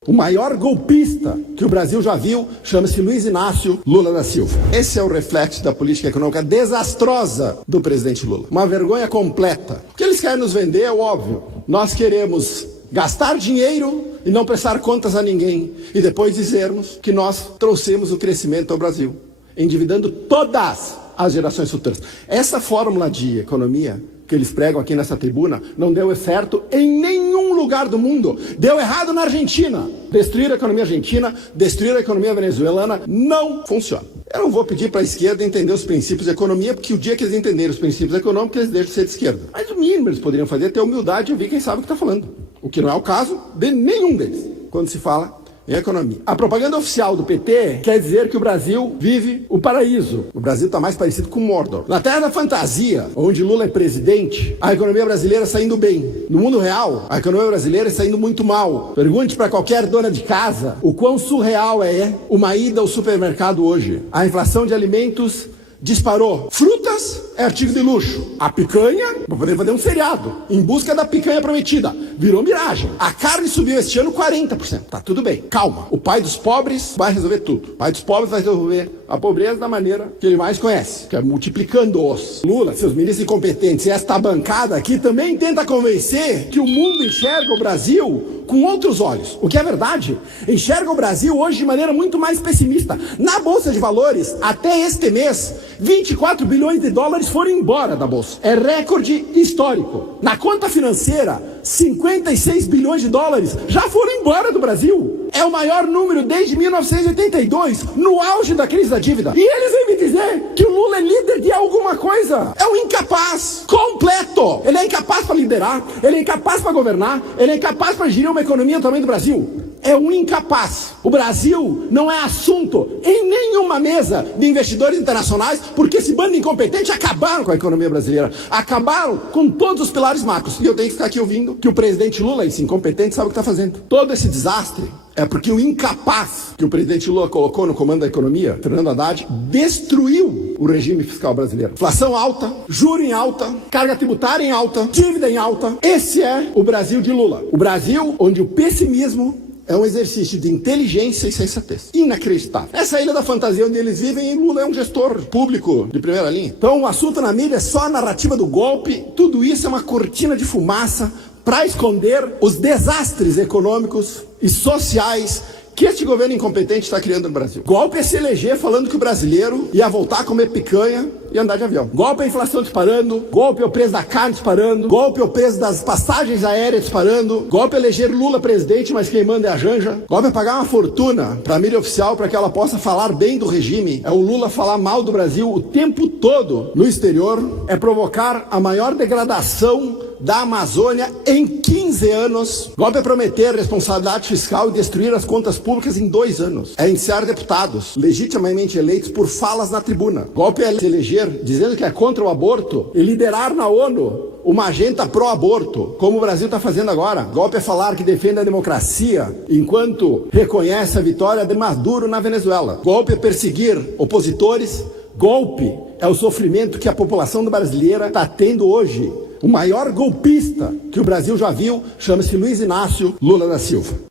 O maior golpista que o Brasil já viu chama-se Luiz Inácio Lula da Silva. Esse é o reflexo da política econômica desastrosa do presidente Lula. Uma vergonha completa. O que eles querem nos vender é óbvio. Nós queremos gastar dinheiro e não prestar contas a ninguém. E depois dizermos que nós trouxemos o crescimento ao Brasil, endividando todas as gerações futuras. Essa fórmula de economia que eles pregam aqui nessa tribuna não deu certo em nenhum lugar do mundo. Deu errado na Argentina. Destruir a economia argentina, destruir a economia venezuelana, não funciona. Eu não vou pedir para a esquerda entender os princípios da economia, porque o dia que eles entenderem os princípios econômicos, eles deixam de ser de esquerda. Mas o mínimo eles poderiam fazer é ter humildade e ouvir quem sabe o que está falando. o que não é o caso de nenhum deles, quando se fala em economia. A propaganda oficial do PT quer dizer que o Brasil vive o paraíso. O Brasil está mais parecido com Mordor. Na terra da fantasia, onde Lula é presidente, a economia brasileira está indo bem. No mundo real, a economia brasileira está indo muito mal. Pergunte para qualquer dona de casa o quão surreal é uma ida ao supermercado hoje. A inflação de alimentos disparou. Frutas é artigo de luxo. A picanha, vou poder fazer um seriado em busca da picanha prometida. Virou miragem. A carne subiu este ano 40%. Tá tudo bem. Calma. O pai dos pobres vai resolver tudo. O pai dos pobres vai resolver a pobreza da maneira que ele mais conhece, que é multiplicando-os. Lula, seus ministros incompetentes e esta bancada aqui também tenta convencer que o mundo enxerga o Brasil com outros olhos. O que é verdade, enxerga o Brasil hoje de maneira muito mais pessimista. Na Bolsa de Valores, até este mês, 24 bilhões de dólares foram embora da Bolsa. É recorde histórico. Na conta financeira, 56 bilhões de dólares já foram embora do Brasil. É o maior número desde 1982, no auge da crise da dívida. E eles vêm me dizer que o Lula é líder de alguma coisa. É um incapaz completo. Ele é incapaz para liderar, ele é incapaz para governar, ele é incapaz para gerir uma economia do tamanho do Brasil. É um incapaz. O Brasil não é assunto em nenhuma mesa de investidores internacionais, porque esse bando de incompetente acabaram com a economia brasileira, acabaram com todos os pilares macros. E eu tenho que ficar aqui ouvindo que o presidente Lula, esse incompetente, sabe o que está fazendo. Todo esse desastre é porque o incapaz que o presidente Lula colocou no comando da economia, Fernando Haddad, destruiu o regime fiscal brasileiro. Inflação alta, juro em alta, carga tributária em alta, dívida em alta. Esse é o Brasil de Lula. O Brasil onde o pessimismo é um exercício de inteligência e sensatez. Inacreditável. Essa ilha da fantasia onde eles vivem, e Lula é um gestor público de primeira linha. Então o assunto na mídia é só a narrativa do golpe. Tudo isso é uma cortina de fumaça para esconder os desastres econômicos e sociais que este governo incompetente está criando no Brasil. Golpe é se eleger falando que o brasileiro ia voltar a comer picanha e andar de avião. Golpe é a inflação disparando, golpe é o preço da carne disparando, golpe é o preço das passagens aéreas disparando, golpe é eleger Lula presidente, mas quem manda é a Janja. Golpe é pagar uma fortuna para a mídia oficial para que ela possa falar bem do regime. É o Lula falar mal do Brasil o tempo todo no exterior. É provocar a maior degradação da Amazônia em 15 anos. Golpe é prometer responsabilidade fiscal e destruir as contas públicas em 2 anos. É indiciar deputados legitimamente eleitos por falas na tribuna. Golpe é se eleger dizendo que é contra o aborto e liderar na ONU uma agenda pró-aborto, como o Brasil está fazendo agora. Golpe é falar que defende a democracia enquanto reconhece a vitória de Maduro na Venezuela. Golpe é perseguir opositores. Golpe é o sofrimento que a população brasileira está tendo hoje. O maior golpista que o Brasil já viu chama-se Luiz Inácio Lula da Silva.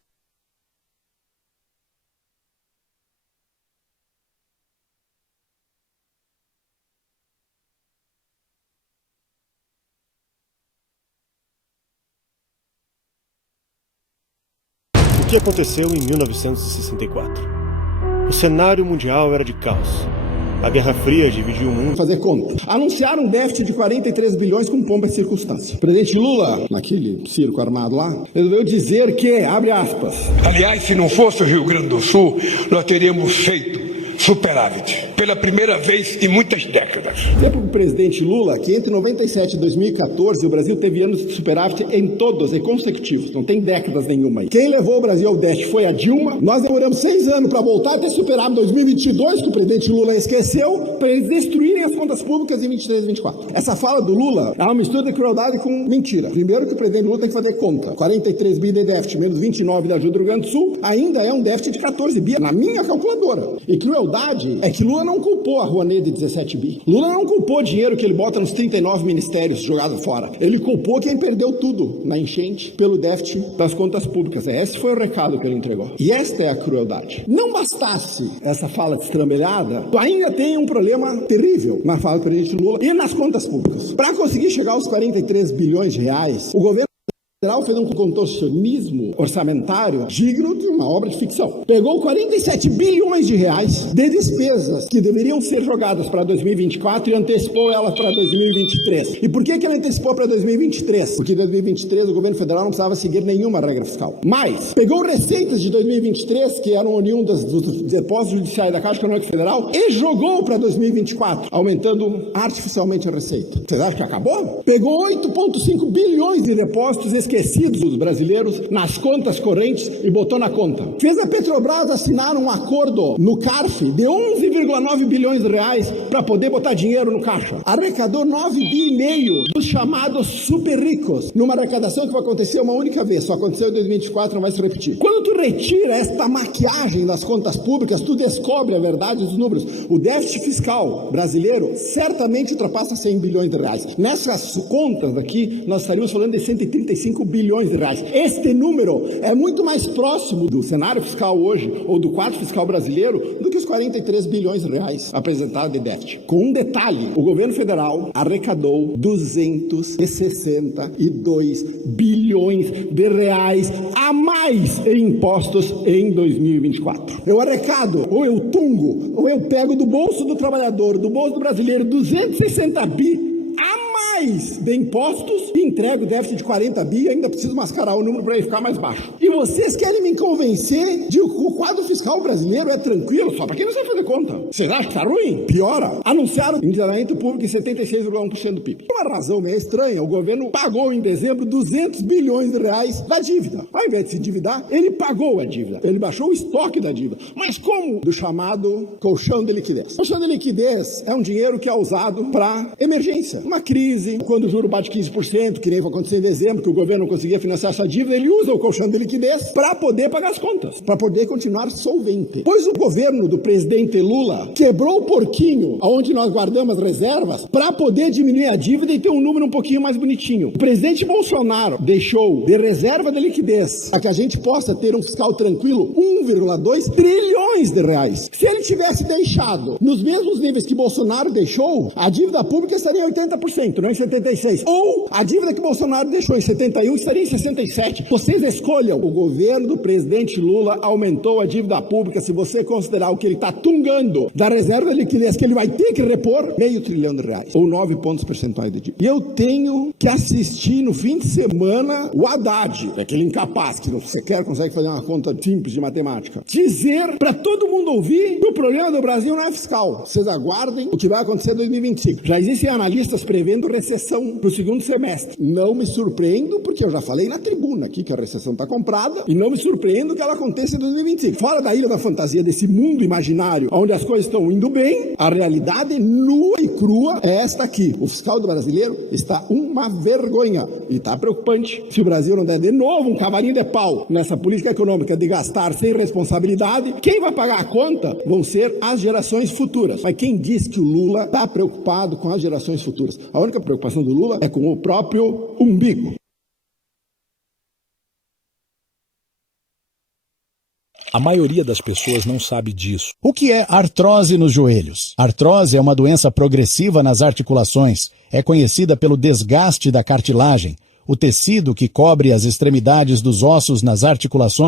O que aconteceu em 1964? O cenário mundial era de caos. A Guerra Fria dividiu o mundo. Fazer conta. Anunciaram um déficit de 43 bilhões com pompa e circunstância. O presidente Lula, naquele circo armado lá, resolveu dizer que, abre aspas... Aliás, se não fosse o Rio Grande do Sul, nós teríamos feito superávit. Pela primeira vez em muitas décadas. Dizer para o presidente Lula que entre 97 e 2014 o Brasil teve anos de superávit em todos e consecutivos. Não tem décadas nenhuma aí. Quem levou o Brasil ao déficit foi a Dilma. Nós demoramos 6 anos para voltar a ter superávit em 2022, que o presidente Lula esqueceu, para eles destruírem as contas públicas em 23 e 24. Essa fala do Lula é uma mistura de crueldade com mentira. Primeiro que o presidente Lula tem que fazer conta. 43 bi de déficit menos 29 da ajuda do Rio Grande do Sul ainda é um déficit de 14 bi na minha calculadora. E crueldade é que Lula não culpou a Rouanet de 17 bi. Lula não culpou o dinheiro que ele bota nos 39 ministérios jogado fora. Ele culpou quem perdeu tudo na enchente pelo déficit das contas públicas. Esse foi o recado que ele entregou. E esta é a crueldade. Não bastasse essa fala destrambelhada, ainda tem um problema terrível na fala do presidente Lula e nas contas públicas. Para conseguir chegar aos 43 bilhões de reais, o governo federal fez um contorcionismo orçamentário digno de uma obra de ficção. Pegou 47 bilhões de reais de despesas que deveriam ser jogadas para 2024 e antecipou elas para 2023. E por que ele antecipou para 2023? Porque em 2023 o governo federal não precisava seguir nenhuma regra fiscal. Mas pegou receitas de 2023, que eram oriundas dos depósitos judiciais da Caixa Econômica Federal, e jogou para 2024, aumentando artificialmente a receita. Vocês acham que acabou? Pegou 8,5 bilhões de depósitos esquecidos os brasileiros nas contas correntes e botou na conta. Fez a Petrobras assinar um acordo no CARF de 11,9 bilhões de reais para poder botar dinheiro no caixa. Arrecadou 9,5 bilhões dos chamados super ricos, numa arrecadação que vai acontecer uma única vez, só aconteceu em 2024, não vai se repetir. Quando tu retira esta maquiagem das contas públicas, tu descobre a verdade dos números. O déficit fiscal brasileiro certamente ultrapassa 100 bilhões de reais. Nessas contas aqui, nós estaríamos falando de 135 bilhões de reais. Este número é muito mais próximo do cenário fiscal hoje, ou do quadro fiscal brasileiro, do que os 43 bilhões de reais apresentados de déficit. Com um detalhe, o governo federal arrecadou 262 bilhões de reais a mais em impostos em 2024. Eu arrecado, ou eu tungo, ou eu pego do bolso do trabalhador, do bolso do brasileiro, 260 bi a mais de impostos e entrego o déficit de 40 bi e ainda preciso mascarar o número para ele ficar mais baixo. E vocês querem me convencer de que o quadro fiscal brasileiro é tranquilo só para quem não sabe fazer conta. Vocês acham que está ruim? Piora. Anunciaram endividamento público em 76,1% do PIB. Por uma razão meio estranha, o governo pagou em dezembro 200 bilhões de reais da dívida. Ao invés de se endividar, ele pagou a dívida. Ele baixou o estoque da dívida. Mas como? Do chamado colchão de liquidez. Colchão de liquidez é um dinheiro que é usado para emergência. Uma crise, quando o juro bate 15%, que nem vai acontecer em dezembro, que o governo não conseguia financiar essa dívida, ele usa o colchão de liquidez para poder pagar as contas, para poder continuar solvente. Pois o governo do presidente Lula quebrou o porquinho onde nós guardamos as reservas para poder diminuir a dívida e ter um número um pouquinho mais bonitinho. O presidente Bolsonaro deixou de reserva de liquidez para que a gente possa ter um fiscal tranquilo 1,2 trilhões de reais. Se ele tivesse deixado nos mesmos níveis que Bolsonaro deixou, a dívida pública estaria em 80%, não em 76%. Ou a dívida que Bolsonaro deixou em 71% estaria em 67%. Vocês escolham. O governo do presidente Lula aumentou a dívida pública, se você considerar o que ele está tungando da reserva de liquidez, que ele vai ter que repor, R$500 bilhão, ou 9 pontos percentuais de dívida. E eu tenho que assistir no fim de semana o Haddad, aquele incapaz que não sequer consegue fazer uma conta simples de matemática, dizer para todo mundo ouvir que o problema do Brasil não é fiscal. Vocês aguardem o que vai acontecer em 2025. Já existem analistas prevendo recessão para o segundo semestre. Não me surpreendo, porque eu já falei na tribuna aqui que a recessão está comprada, e não me surpreendo que ela aconteça em 2025. Fora da ilha da fantasia, desse mundo imaginário, onde as coisas estão indo bem, a realidade nua e crua é esta aqui. O fiscal do brasileiro está uma vergonha e está preocupante. Se o Brasil não der de novo um cavalinho de pau nessa política econômica de gastar sem responsabilidade, quem vai pagar a conta vão ser as gerações futuras. Mas quem diz que o Lula está preocupado com as gerações futuras? A única preocupação do Lula é com o próprio umbigo. A maioria das pessoas não sabe disso. O que é artrose nos joelhos? Artrose é uma doença progressiva nas articulações. É conhecida pelo desgaste da cartilagem, o tecido que cobre as extremidades dos ossos nas articulações.